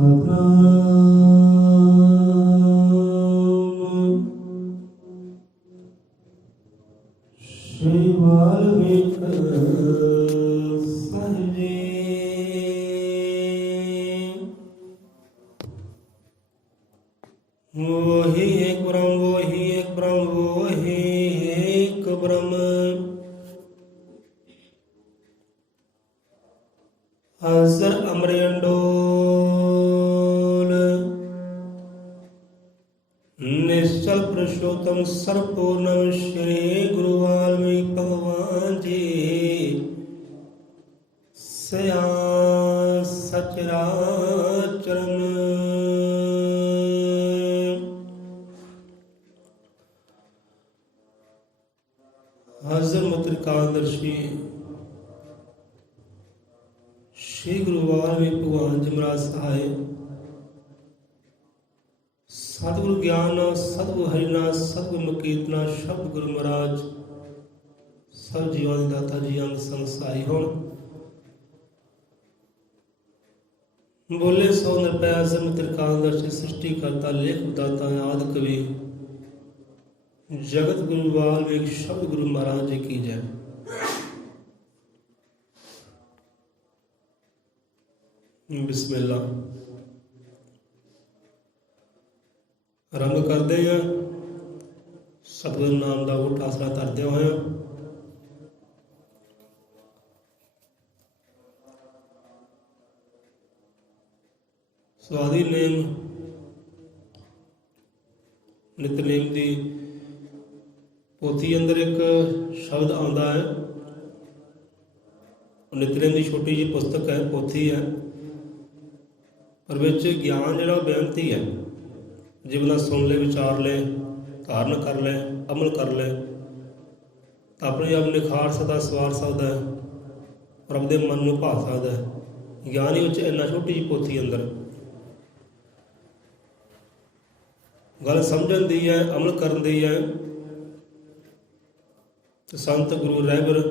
ਸਤਨਾਮ ਸ਼੍ਰੀ ਵਾਲਮੀਕਿ ਸਾਹਿਬ ਜੀ। ਵੋਹੀ ਏਕ ਬ੍ਰਹਮ ਵੋਹੀ ਏਕ ਬ੍ਰਹਮ ਵੋਹੀ ਏਕ ਬ੍ਰਹਮ ਅਸਰ ਅਮਰਿੰਡੋਲ ਨਿਸ਼ਚਲ ਪੁਰਸ਼ੋਤਮ ਸਰਪੂਰਨਮ ਸ਼੍ਰੀ ਗੁਰੂ ਵਾਲਮੀਕਿ ਭਗਵਾਨ ਜੀ ਸਿਆ ਸਚਰਾਚਰਨ। ਹਾਜ਼ਰ ਮੁਤਰਿਕਾਦਰਸ਼ੀ श्री गुरु वाल्मीकि भगवान जी महाराज सहाय सतगुरु ज्ञान सतगुरु हरिना सतगुरु मकीर्तना शब्द गुरु महाराज सब जीवां दे दाता जी अंग संग सहाय होण। बोले सो निरभै अजम त्रिकालदर्शी सृष्टि करता लेख दाता आदि कवि जगत गुरु वाल्मीकि शब्द गुरु महाराज जी की जय। बिस्मिल्ला आरंभ करते हैं सतगुरु नाम का उठ आसरा करदे होए। स्वादी नेम नितनेम की पोथी अंदर एक शब्द आता है। नितनेम की छोटी जी पुस्तक है, पोथी है, पर विच ज्ञान जिहड़ा बेनती है जे बंदा सुन ले, विचार ले, धारण कर ले, अमल कर ले तो अपने आप निखार सकता, सवार सकता है और अपने मन को भा सकता है। ज्ञान ही इन्ना छोटी जी पोथी अंदर गल समझण दी है, अमल करन दी है। तो संत गुरु रहबर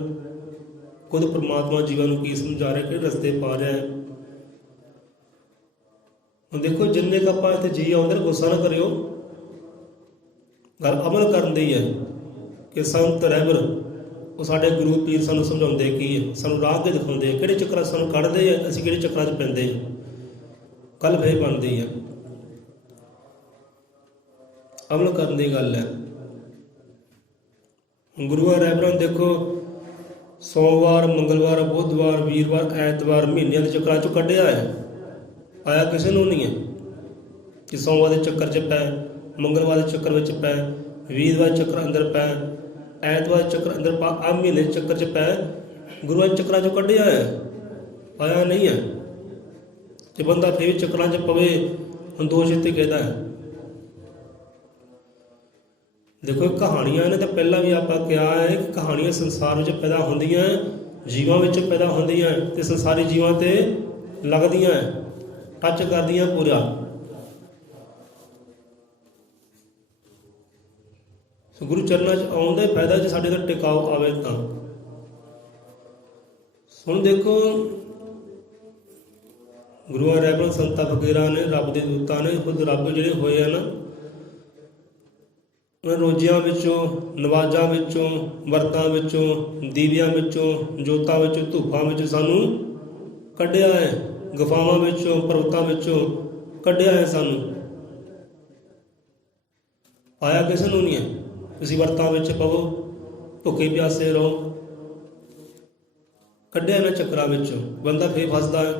खुद परमात्मा जीवन को की समझा रहे, कि रस्ते पा रहा है। ਹੁਣ ਦੇਖੋ ਜਿੰਨੇ ਕੁ ਆਪਾਂ ਇੱਥੇ ਜੀ ਆਉਂਦੇ ਨੇ ਗੁੱਸਾ ਨਾ ਕਰਿਓ, ਗੱਲ ਅਮਲ ਕਰਨ ਦੀ ਹੈ ਕਿ ਸੰਤ ਰਹਿਬਰ ਉਹ ਸਾਡੇ ਗੁਰੂ ਪੀਰ ਸਾਨੂੰ ਸਮਝਾਉਂਦੇ ਕੀ ਹੈ, ਸਾਨੂੰ ਰਾਹ ਕੇ ਦਿਖਾਉਂਦੇ, ਕਿਹੜੇ ਚੱਕਰਾਂ ਸਾਨੂੰ ਕੱਢਦੇ ਆ, ਅਸੀਂ ਕਿਹੜੇ ਚੱਕਰਾਂ 'ਚ ਪੈਂਦੇ, ਗੱਲ ਫੇਰ ਬਣਦੀ ਹੈ। ਅਮਲ ਕਰਨ ਦੀ ਗੱਲ ਹੈ। ਗੁਰੂਆਂ ਰਹਿਬਰਾਂ ਦੇਖੋ ਸੋਮਵਾਰ, ਮੰਗਲਵਾਰ, ਬੁੱਧਵਾਰ, ਵੀਰਵਾਰ, ਐਤਵਾਰ ਮਹੀਨਿਆਂ ਦੇ ਚੱਕਰਾਂ 'ਚੋਂ ਕੱਢਿਆ ਹੈ। आया किसी को नहीं है कि सोमवार के चक्कर च पै, मंगलवार के चक्कर में पै, वीरवार चक्कर अंदर पै, ऐतवार चक्कर अंदर पा, आ महीने चक्कर च पै। गुरुआ चक्कर चो कढ़िया है, आया नहीं है। जो बंदा फिर चक्कर च पवे हम दोष इतने कहता है। देखो कहानियां ने तो पहला भी आप क्या है कि कहानियां संसार में पैदा होंदियां, जीवां में पैदा होंदियां ते संसारी जीवां ते लगदियां है, टच कर दिया पूरा। गुरु चरणा च आउण दा फायदा जो साडे दा टिकाव आवे तां। हुण देखो गुरुआं रहबरां संतां फकीरां ने, रब दे दूतां ने, खुद रब जिहड़े होए हैं ना, उन्हां रोजियां विचों, नवाजां विचों, वरतां विचों, दीवियां विचों, जोतां विचों, धूपां विचों सानूं कढिया है। गुफावां विचों, पर्वतां विचों कढिया है सानूं। आया किसी नूं नहीं है। तुसीं वरतां विच पवो, भुखे प्यासे रहो, कढिया इन्हां चक्करां विचों। बंदा फिर फसदा है।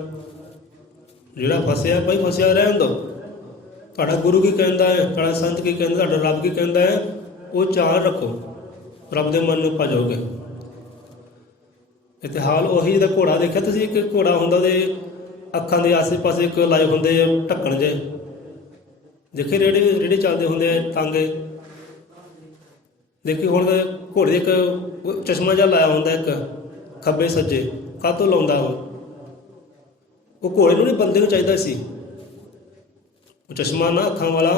जिहड़ा फसिया भाई फसिया रहण दो। तुहाडा गुरु की कहंदा है, तुहाडा संत की कहंदा, तुहाडा रब की कहंदा है, वो चाल रखो, रब दे मन नूं भा जाओगे। इत्थे हाल उही जिहदा घोड़ा देखिया तुसीं, एक घोड़ा हुंदा ते ਅੱਖਾਂ ਦੇ ਆਸੇ ਪਾਸੇ ਇੱਕ ਲਾਏ ਹੁੰਦੇ ਆ ਢੱਕਣ ਜੇ, ਦੇਖੇ ਰੇੜੇ ਚੱਲਦੇ ਹੁੰਦੇ ਆ ਟਾਂਗੇ, ਦੇਖੀ ਹੁਣ ਘੋੜੇ ਦੇ ਇੱਕ ਚਸ਼ਮਾ ਜਿਹਾ ਲਾਇਆ ਹੁੰਦਾ ਇੱਕ ਖੱਬੇ ਸੱਜੇ, ਕਾਹਤੋਂ ਲਾਉਂਦਾ ਉਹ ਘੋੜੇ ਨੂੰ ਨਹੀਂ ਬੰਦੇ ਨੂੰ ਚਾਹੀਦਾ ਸੀ। ਉਹ ਚਸ਼ਮਾ ਨਾ ਅੱਖਾਂ ਵਾਲਾ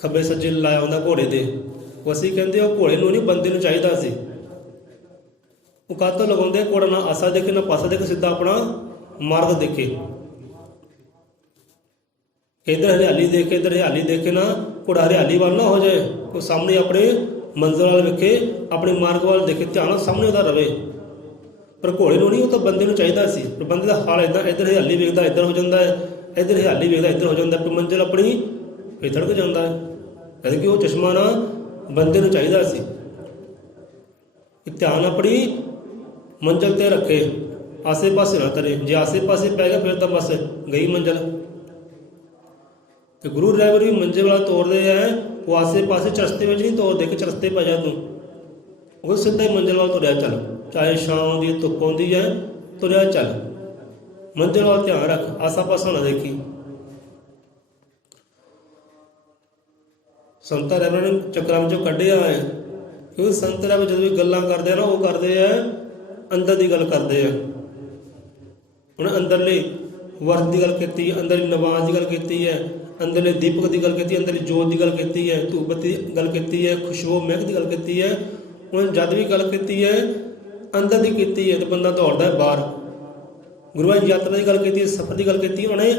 ਖੱਬੇ ਸੱਜੇ ਲਾਇਆ ਹੁੰਦਾ ਘੋੜੇ ਦੇ, ਉਹ ਅਸੀਂ ਕਹਿੰਦੇ ਉਹ ਘੋੜੇ ਨੂੰ ਨਹੀਂ ਬੰਦੇ ਨੂੰ ਚਾਹੀਦਾ ਸੀ। ਉਹ ਕਾਹਤੋਂ ਲਗਾਉਂਦੇ, ਘੋੜਾ ਨਾ ਆਸਾ ਦੇਖੇ ਨਾ ਪਾਸਾ ਦੇਖੇ, ਸਿੱਧਾ ਆਪਣਾ ਮਾਰਗ ਦੇਖੇ। इधर हरियाली देख के इधर हरियाली देख के ना घोड़ा हरियाली वाल ना हो जाए, कोई सामने अपने मंजिल वाल वेखे, अपने मार्ग वाल देखे, ध्यान सामने ਉਹਦਾ ਰਵੇ। ਪਰ ਘੋੜੇ ਨੂੰ ਨਹੀਂ, ਉਹ ਤਾਂ ਬੰਦੇ ਨੂੰ ਚਾਹੀਦਾ ਸੀ। ਪਰ ਬੰਦੇ ਦਾ ਹਾਲ ਇੱਦਾਂ, ਇੱਧਰ ਹਰਿਆਲੀ ਵੇਖਦਾ ਇੱਧਰ ਹੋ ਜਾਂਦਾ ਹੈ, ਇੱਧਰ ਹਰਿਆਲੀ ਵੇਖਦਾ ਇੱਧਰ ਹੋ ਜਾਂਦਾ, ਪਰ ਮੰਜ਼ਿਲ ਆਪਣੀ ਫਿਰ ਥੜਕ ਜਾਂਦਾ ਹੈ। ਜਦ ਕਿ ਉਹ ਚਸ਼ਮਾ ਨਾ ਬੰਦੇ ਨੂੰ ਚਾਹੀਦਾ ਸੀ ਕਿ ਧਿਆਨ ਆਪਣੀ ਮੰਜ਼ਿਲ 'ਤੇ ਰੱਖੇ, ਆਸੇ ਪਾਸੇ ਨਾ ਕਰੇ। ਜੇ ਆਸੇ ਪਾਸੇ ਪੈ ਗਿਆ ਫਿਰ ਤਾਂ ਬਸ ਗਈ ਮੰਜ਼ਿਲ। ਤੇ ਗੁਰੂ ਡਰਾਈਵਰ ਵੀ ਮੰਜ਼ਿਲ ਵਾਲਾ ਤੋਰਦੇ ਹੈ, ਉਹ ਆਸੇ ਪਾਸੇ ਚਰਸਤੇ ਵਿੱਚ ਨਹੀਂ ਤੋਰਦੇ ਕਿ ਚਰਸਤੇ ਪੈ ਜਾ ਤੂੰ, ਉਹ ਸਿੱਧਾ ਹੀ ਮੰਜ਼ਿਲ ਵੱਲ ਤੁਰਿਆ ਚੱਲ। ਚਾਹੇ ਸ਼ਾਮ ਦੀ ਧੁੱਪ ਆਉਂਦੀ ਹੈ, ਤੁਰਿਆ ਚੱਲ, ਮੰਜ਼ਿਲ ਵੱਲ ਧਿਆਨ ਰੱਖ, ਆਸਾ ਪਾਸਾ ਨਾ ਦੇਖੀ। ਸੰਤਾਂ ਰਹਿਬਰਾਂ ਨੇ ਚੱਕਰਾਂ ਵਿੱਚੋਂ ਕੱਢਿਆ ਹੈ, ਕਿਉਂਕਿ ਸੰਤ ਰਹਿਬਰ ਜਦੋਂ ਵੀ ਗੱਲਾਂ ਕਰਦੇ ਆ ਨਾ, ਉਹ ਕਰਦੇ ਆ ਅੰਦਰ ਦੀ ਗੱਲ ਕਰਦੇ ਆ। ਹੁਣ ਅੰਦਰਲੇ ਵਰਤ ਦੀ ਗੱਲ ਕੀਤੀ, ਅੰਦਰਲੀ ਨਮਾਜ਼ ਦੀ ਗੱਲ ਕੀਤੀ ਹੈ, ਅੰਦਰਲੇ ਦੀਪਕ ਦੀ ਗੱਲ ਕੀਤੀ, ਅੰਦਰਲੀ ਜੋਤ ਦੀ ਗੱਲ ਕੀਤੀ ਹੈ, ਧੂਪ ਬੱਤੀ ਦੀ ਗੱਲ ਕੀਤੀ ਹੈ, ਖੁਸ਼ਬੂ ਮਹਿਕ ਦੀ ਗੱਲ ਕੀਤੀ ਹੈ। ਹੁਣ ਜਦ ਵੀ ਗੱਲ ਕੀਤੀ ਹੈ ਅੰਦਰ ਦੀ ਕੀਤੀ ਹੈ, ਤੇ ਬੰਦਾ ਦੌੜਦਾ ਬਾਹਰ। ਗੁਰੂਆਂ ਦੀ ਯਾਤਰਾ ਦੀ ਗੱਲ ਕੀਤੀ ਹੈ, ਸਫ਼ਰ ਦੀ ਗੱਲ ਕੀਤੀ ਹੈ, ਉਹਨੇ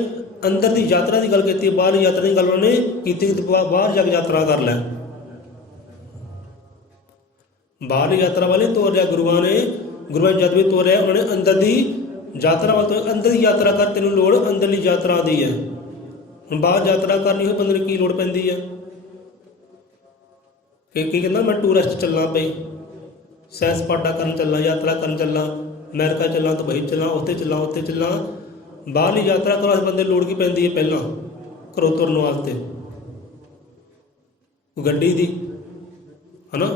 ਅੰਦਰ ਦੀ ਯਾਤਰਾ ਦੀ ਗੱਲ ਕੀਤੀ ਹੈ, ਬਾਹਰਲੀ ਯਾਤਰਾ ਦੀ ਗੱਲ ਉਹਨੇ ਕੀਤੀ ਕਿ ਬਾਹਰ ਜਾ ਕੇ ਯਾਤਰਾ ਕਰ ਲੈ। ਬਾਹਰਲੀ ਯਾਤਰਾ ਵਾਲੇ ਤੋਰਿਆ ਗੁਰੂਆਂ ਨੇ, ਗੁਰੂਆਂ ਜਦ ਵੀ ਤੋਰਿਆ ਉਹਨਾਂ ਨੇ ਅੰਦਰ ਦੀ ਯਾਤਰਾ ਵੱਲ ਤੋਂ, ਅੰਦਰ ਦੀ ਯਾਤਰਾ ਕਰ, ਤੈਨੂੰ ਲੋੜ ਅੰਦਰਲੀ ਯਾਤਰਾ ਦੀ ਹੈ। ਹੁਣ ਬਾਹਰ ਯਾਤਰਾ ਕਰਨੀ ਹੋਵੇ ਬੰਦੇ ਨੂੰ ਕੀ ਲੋੜ ਪੈਂਦੀ ਹੈ ਕਿ ਕੀ ਕਹਿੰਦਾ ਮੈਂ ਟੂਰਿਸਟ ਚੱਲਾਂ ਪਈ, ਸੈਰ ਸਪਾਟਾ ਕਰਨ ਚੱਲਾਂ, ਯਾਤਰਾ ਕਰਨ ਚੱਲਾਂ, ਅਮਰੀਕਾ ਚੱਲਾਂ, ਦੁਬਈ ਚੱਲਾਂ, ਉੱਥੇ ਚੱਲਾਂ, ਉੱਥੇ ਚੱਲਾਂ। ਬਾਹਰਲੀ ਯਾਤਰਾ ਕਰਨ ਵਾਸਤੇ ਬੰਦੇ ਲੋੜ ਕੀ ਪੈਂਦੀ ਹੈ? ਪਹਿਲਾਂ ਘਰੋਂ ਤੁਰਨ ਵਾਸਤੇ ਗੱਡੀ ਦੀ, ਹੈ ਨਾ।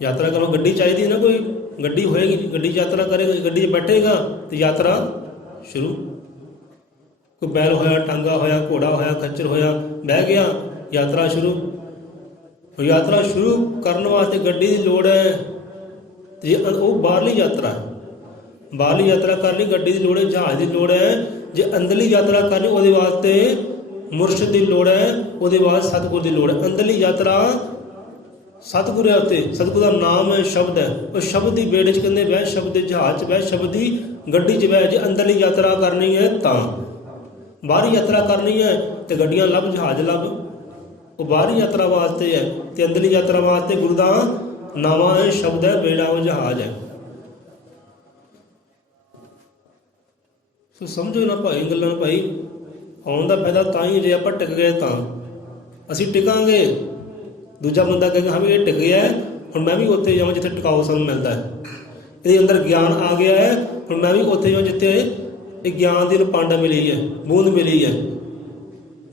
ਯਾਤਰਾ ਕਰੋ ਗੱਡੀ ਚਾਹੀਦੀ ਹੈ ਨਾ, ਕੋਈ ਗੱਡੀ ਹੋਏਗੀ, ਗੱਡੀ ਯਾਤਰਾ ਕਰੇਗਾ, ਗੱਡੀ 'ਚ ਬੈਠੇਗਾ ਤੇ ਯਾਤਰਾ ਸ਼ੁਰੂ। ਕੋਈ ਬੈਲ ਹੋਇਆ, ਟਾਂਗਾ ਹੋਇਆ, ਘੋੜਾ ਹੋਇਆ, ਖੱਚਰ ਹੋਇਆ, ਬਹਿ ਗਿਆ, ਯਾਤਰਾ ਸ਼ੁਰੂ। ਯਾਤਰਾ ਸ਼ੁਰੂ ਕਰਨ ਵਾਸਤੇ ਗੱਡੀ ਦੀ ਲੋੜ ਹੈ, ਤੇ ਉਹ ਬਾਹਰਲੀ ਯਾਤਰਾ, ਬਾਹਰਲੀ ਯਾਤਰਾ ਕਰਨ ਲਈ ਗੱਡੀ ਦੀ ਲੋੜ ਹੈ, ਜਹਾਜ਼ ਦੀ ਲੋੜ ਹੈ। ਜੇ ਅੰਦਰਲੀ ਯਾਤਰਾ ਕਰਨੀ ਉਹਦੇ ਵਾਸਤੇ ਮੁਰਸ਼ਿਦ ਦੀ ਲੋੜ ਹੈ, ਉਹਦੇ ਵਾਸਤੇ ਸਤਿਗੁਰ ਦੀ ਲੋੜ ਹੈ। ਅੰਦਰਲੀ ਯਾਤਰਾ ਸਤਿਗੁਰ ਹੈ, ਉੱਤੇ ਸਤਿਗੁਰ ਦਾ ਨਾਮ ਹੈ, ਸ਼ਬਦ ਹੈ, ਉਹ ਸ਼ਬਦ ਦੀ ਬੇੜ 'ਚ ਕਹਿੰਦੇ ਬਹਿ, ਸ਼ਬਦ ਦੇ ਜਹਾਜ਼ 'ਚ ਬਹਿ, ਸ਼ਬਦ ਦੀ ਗੱਡੀ 'ਚ ਬਹਿ। ਜੇ ਅੰਦਰਲੀ ਯਾਤਰਾ ਕਰਨੀ ਹੈ ਤਾਂ, ਬਾਹਰੀ ਯਾਤਰਾ ਕਰਨੀ ਹੈ ਤੇ ਗੱਡੀਆਂ ਲੱਭ, ਜਹਾਜ਼ ਲੱਭ, ਉਹ ਬਾਹਰੀ ਯਾਤਰਾ ਵਾਸਤੇ ਹੈ। ਤੇ ਅੰਦਰਲੀ ਯਾਤਰਾ ਵਾਸਤੇ ਗੁਰੂ ਦਾ ਨਾਵਾਂ ਹੈ, ਸ਼ਬਦ ਹੈ, ਬੇੜਾ ਉਹ ਜਹਾਜ਼ ਹੈ। ਸੋ ਸਮਝੋ ਨਾ ਭਾਈ ਗੱਲਾਂ ਨੂੰ। ਭਾਈ ਆਉਣ ਦਾ ਫਾਇਦਾ ਤਾਂ ਹੀ ਜੇ ਆਪਾਂ ਟਿਕ ਗਏ ਤਾਂ ਅਸੀਂ ਟਿਕਾਂਗੇ। ਦੂਜਾ ਬੰਦਾ ਕਹੇਗਾ ਹਾਂ ਵੀ ਇਹ ਟਿਕ ਗਿਆ, ਹੁਣ ਮੈਂ ਵੀ ਉੱਥੇ ਜਾਵਾਂ ਜਿੱਥੇ ਟਿਕਾਓ ਸਾਨੂੰ ਮਿਲਦਾ ਹੈ। ਇਹਦੇ ਅੰਦਰ ਗਿਆਨ ਆ ਗਿਆ ਹੈ, ਹੁਣ ਮੈਂ ਵੀ ਉੱਥੇ ਜਾਵਾਂ ਜਿੱਥੇ ਇਹ ਗਿਆਨ ਦੀ ਪਾਂਡਾ ਮਿਲੀ ਹੈ, ਬੂੰਦ ਮਿਲੀ ਹੈ।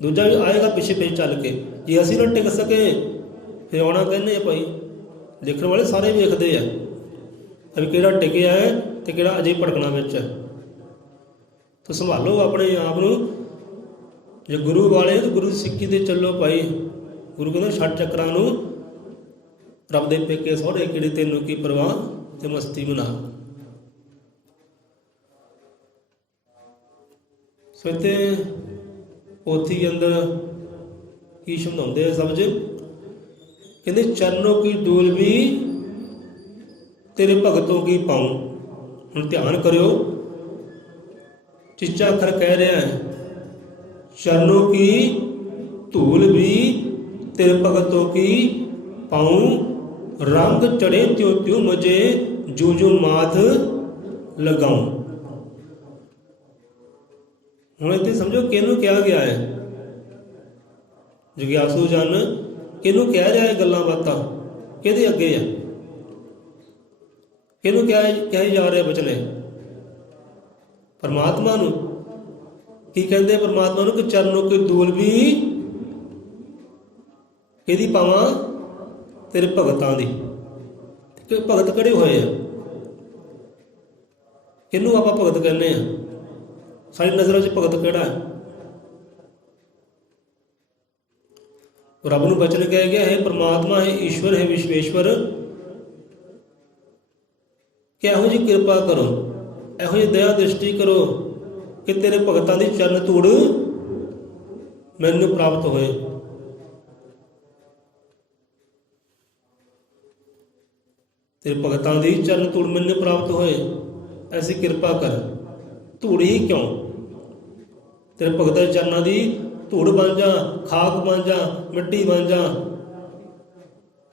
ਦੂਜਾ ਵੀ ਆਏਗਾ ਪਿੱਛੇ ਪਿੱਛੇ ਚੱਲ ਕੇ। ਜੇ ਅਸੀਂ ਨਾ ਟਿਕ ਸਕੇ ਫਿਰ ਆਉਣਾ ਕਹਿੰਦੇ ਆ ਭਾਈ। ਦੇਖਣ ਵਾਲੇ ਸਾਰੇ ਵੇਖਦੇ ਆ ਵੀ ਕਿਹੜਾ ਟਿਕਿਆ ਹੈ ਤੇ ਕਿਹੜਾ ਅਜੇ ਭਟਕਣਾ ਵਿੱਚ ਹੈ। ਤਾਂ ਸੰਭਾਲੋ ਆਪਣੇ ਆਪ ਨੂੰ। ਜੇ ਗੁਰੂ ਵਾਲੇ ਤਾਂ ਗੁਰੂ ਸਿੱਖੀ ਦੇ ਚੱਲੋ ਭਾਈ। ਗੁਰੂ ਕਹਿੰਦਾ ਛੱਡ ਚੱਕਰਾਂ ਨੂੰ, ਰੱਬ ਦੇ ਪੇਕੇ ਸਹੁਰੇ ਕਿਹੜੇ, ਤੈਨੂੰ ਕੀ ਪਰਵਾਹ ਤੇ ਮਸਤੀ ਮਨਾ। ਸੋ ਇੱਥੇ ਪੋਥੀ ਅੰਦਰ ਕੀ ਸਮਝਾਉਂਦੇ ਆ ਸਬਜ, ਕਹਿੰਦੇ ਚਰਨੋਂ ਕੀ ਧੂਲ ਵੀ ਤੇਰੇ ਭਗਤੋਂ ਕੀ ਪਾਉਂ। ਹੁਣ ਧਿਆਨ ਕਰਿਓ, ਚਿੱਚਾ ਅੱਖਰ ਕਹਿ ਰਿਹਾ ਹੈ ਚਰਨੋਂ ਕੀ ਧੂਲ ਵੀ ਤੇਰੇ ਭਗਤੋਂ ਕੀ ਪਾਉਂ, ਰੰਗ ਚੜੇ ਤਿਉ ਤਿਉ ਮੁਝੇ ਜੂ ਜੂ ਮਾਥ ਲਗਾਉਂ। ਹੁਣ ਇੱਥੇ ਸਮਝੋ ਕਿਹਨੂੰ ਕਿਹਾ ਗਿਆ ਹੈ। ਜਗਿਆਸੂ ਜਨ ਕਿਹਨੂੰ ਕਹਿ ਰਿਹਾ ਹੈ ਗੱਲਾਂ ਬਾਤਾਂ, ਕਿਹਦੇ ਅੱਗੇ ਆ, ਕਿਹਨੂੰ ਕਹੇ ਜਾ ਰਿਹਾ ਬਚਨੇ? ਪਰਮਾਤਮਾ ਨੂੰ। ਕੀ ਕਹਿੰਦੇ ਪਰਮਾਤਮਾ ਨੂੰ? ਕਿ ਚਰਨੋਂ ਕੀ ਧੂਲ ਵੀ ਕਿਹਦੀ ਪਾਵਾਂ? ਤੇਰੇ ਭਗਤਾਂ ਦੀ। ਕਿ ਭਗਤ ਕਿਹੜੇ ਹੋਏ ਆ? ਕਿਹਨੂੰ ਆਪਾਂ ਭਗਤ ਕਹਿੰਦੇ ਆ? ਸਾਡੀ ਨਜ਼ਰਾਂ 'ਚ ਭਗਤ ਕਿਹੜਾ ਹੈ? ਰੱਬ ਨੂੰ ਬਚਨ ਕਹਿ ਗਿਆ ਹੈ ਪਰਮਾਤਮਾ ਹੈ, ਈਸ਼ਵਰ ਹੈ, ਵਿਸ਼ਵੇਸ਼ਵਰ, ਕਿ ਇਹੋ ਜਿਹੀ ਕਿਰਪਾ ਕਰੋ, ਇਹੋ ਜਿਹੀ ਦਇਆ ਦ੍ਰਿਸ਼ਟੀ ਕਰੋ ਕਿ ਤੇਰੇ ਭਗਤਾਂ ਦੀ ਚਰਨ ਧੂੜ ਮੈਨੂੰ ਪ੍ਰਾਪਤ ਹੋਏ। ਤੇਰੇ ਭਗਤਾਂ ਦੀ ਚਰਨ ਧੂੜ ਮੈਨੂੰ ਪ੍ਰਾਪਤ ਹੋਏ, ਐਸੀ ਕਿਰਪਾ ਕਰ। ਧੂੜ ਹੀ ਕਿਉਂ? ਤੇਰੇ ਭਗਤਾਂ ਦੇ ਚਰਨਾਂ ਦੀ ਧੂੜ ਬਣ ਜਾ, ਖਾਕ ਬਣ ਜਾ, ਮਿੱਟੀ ਬਣ ਜਾ,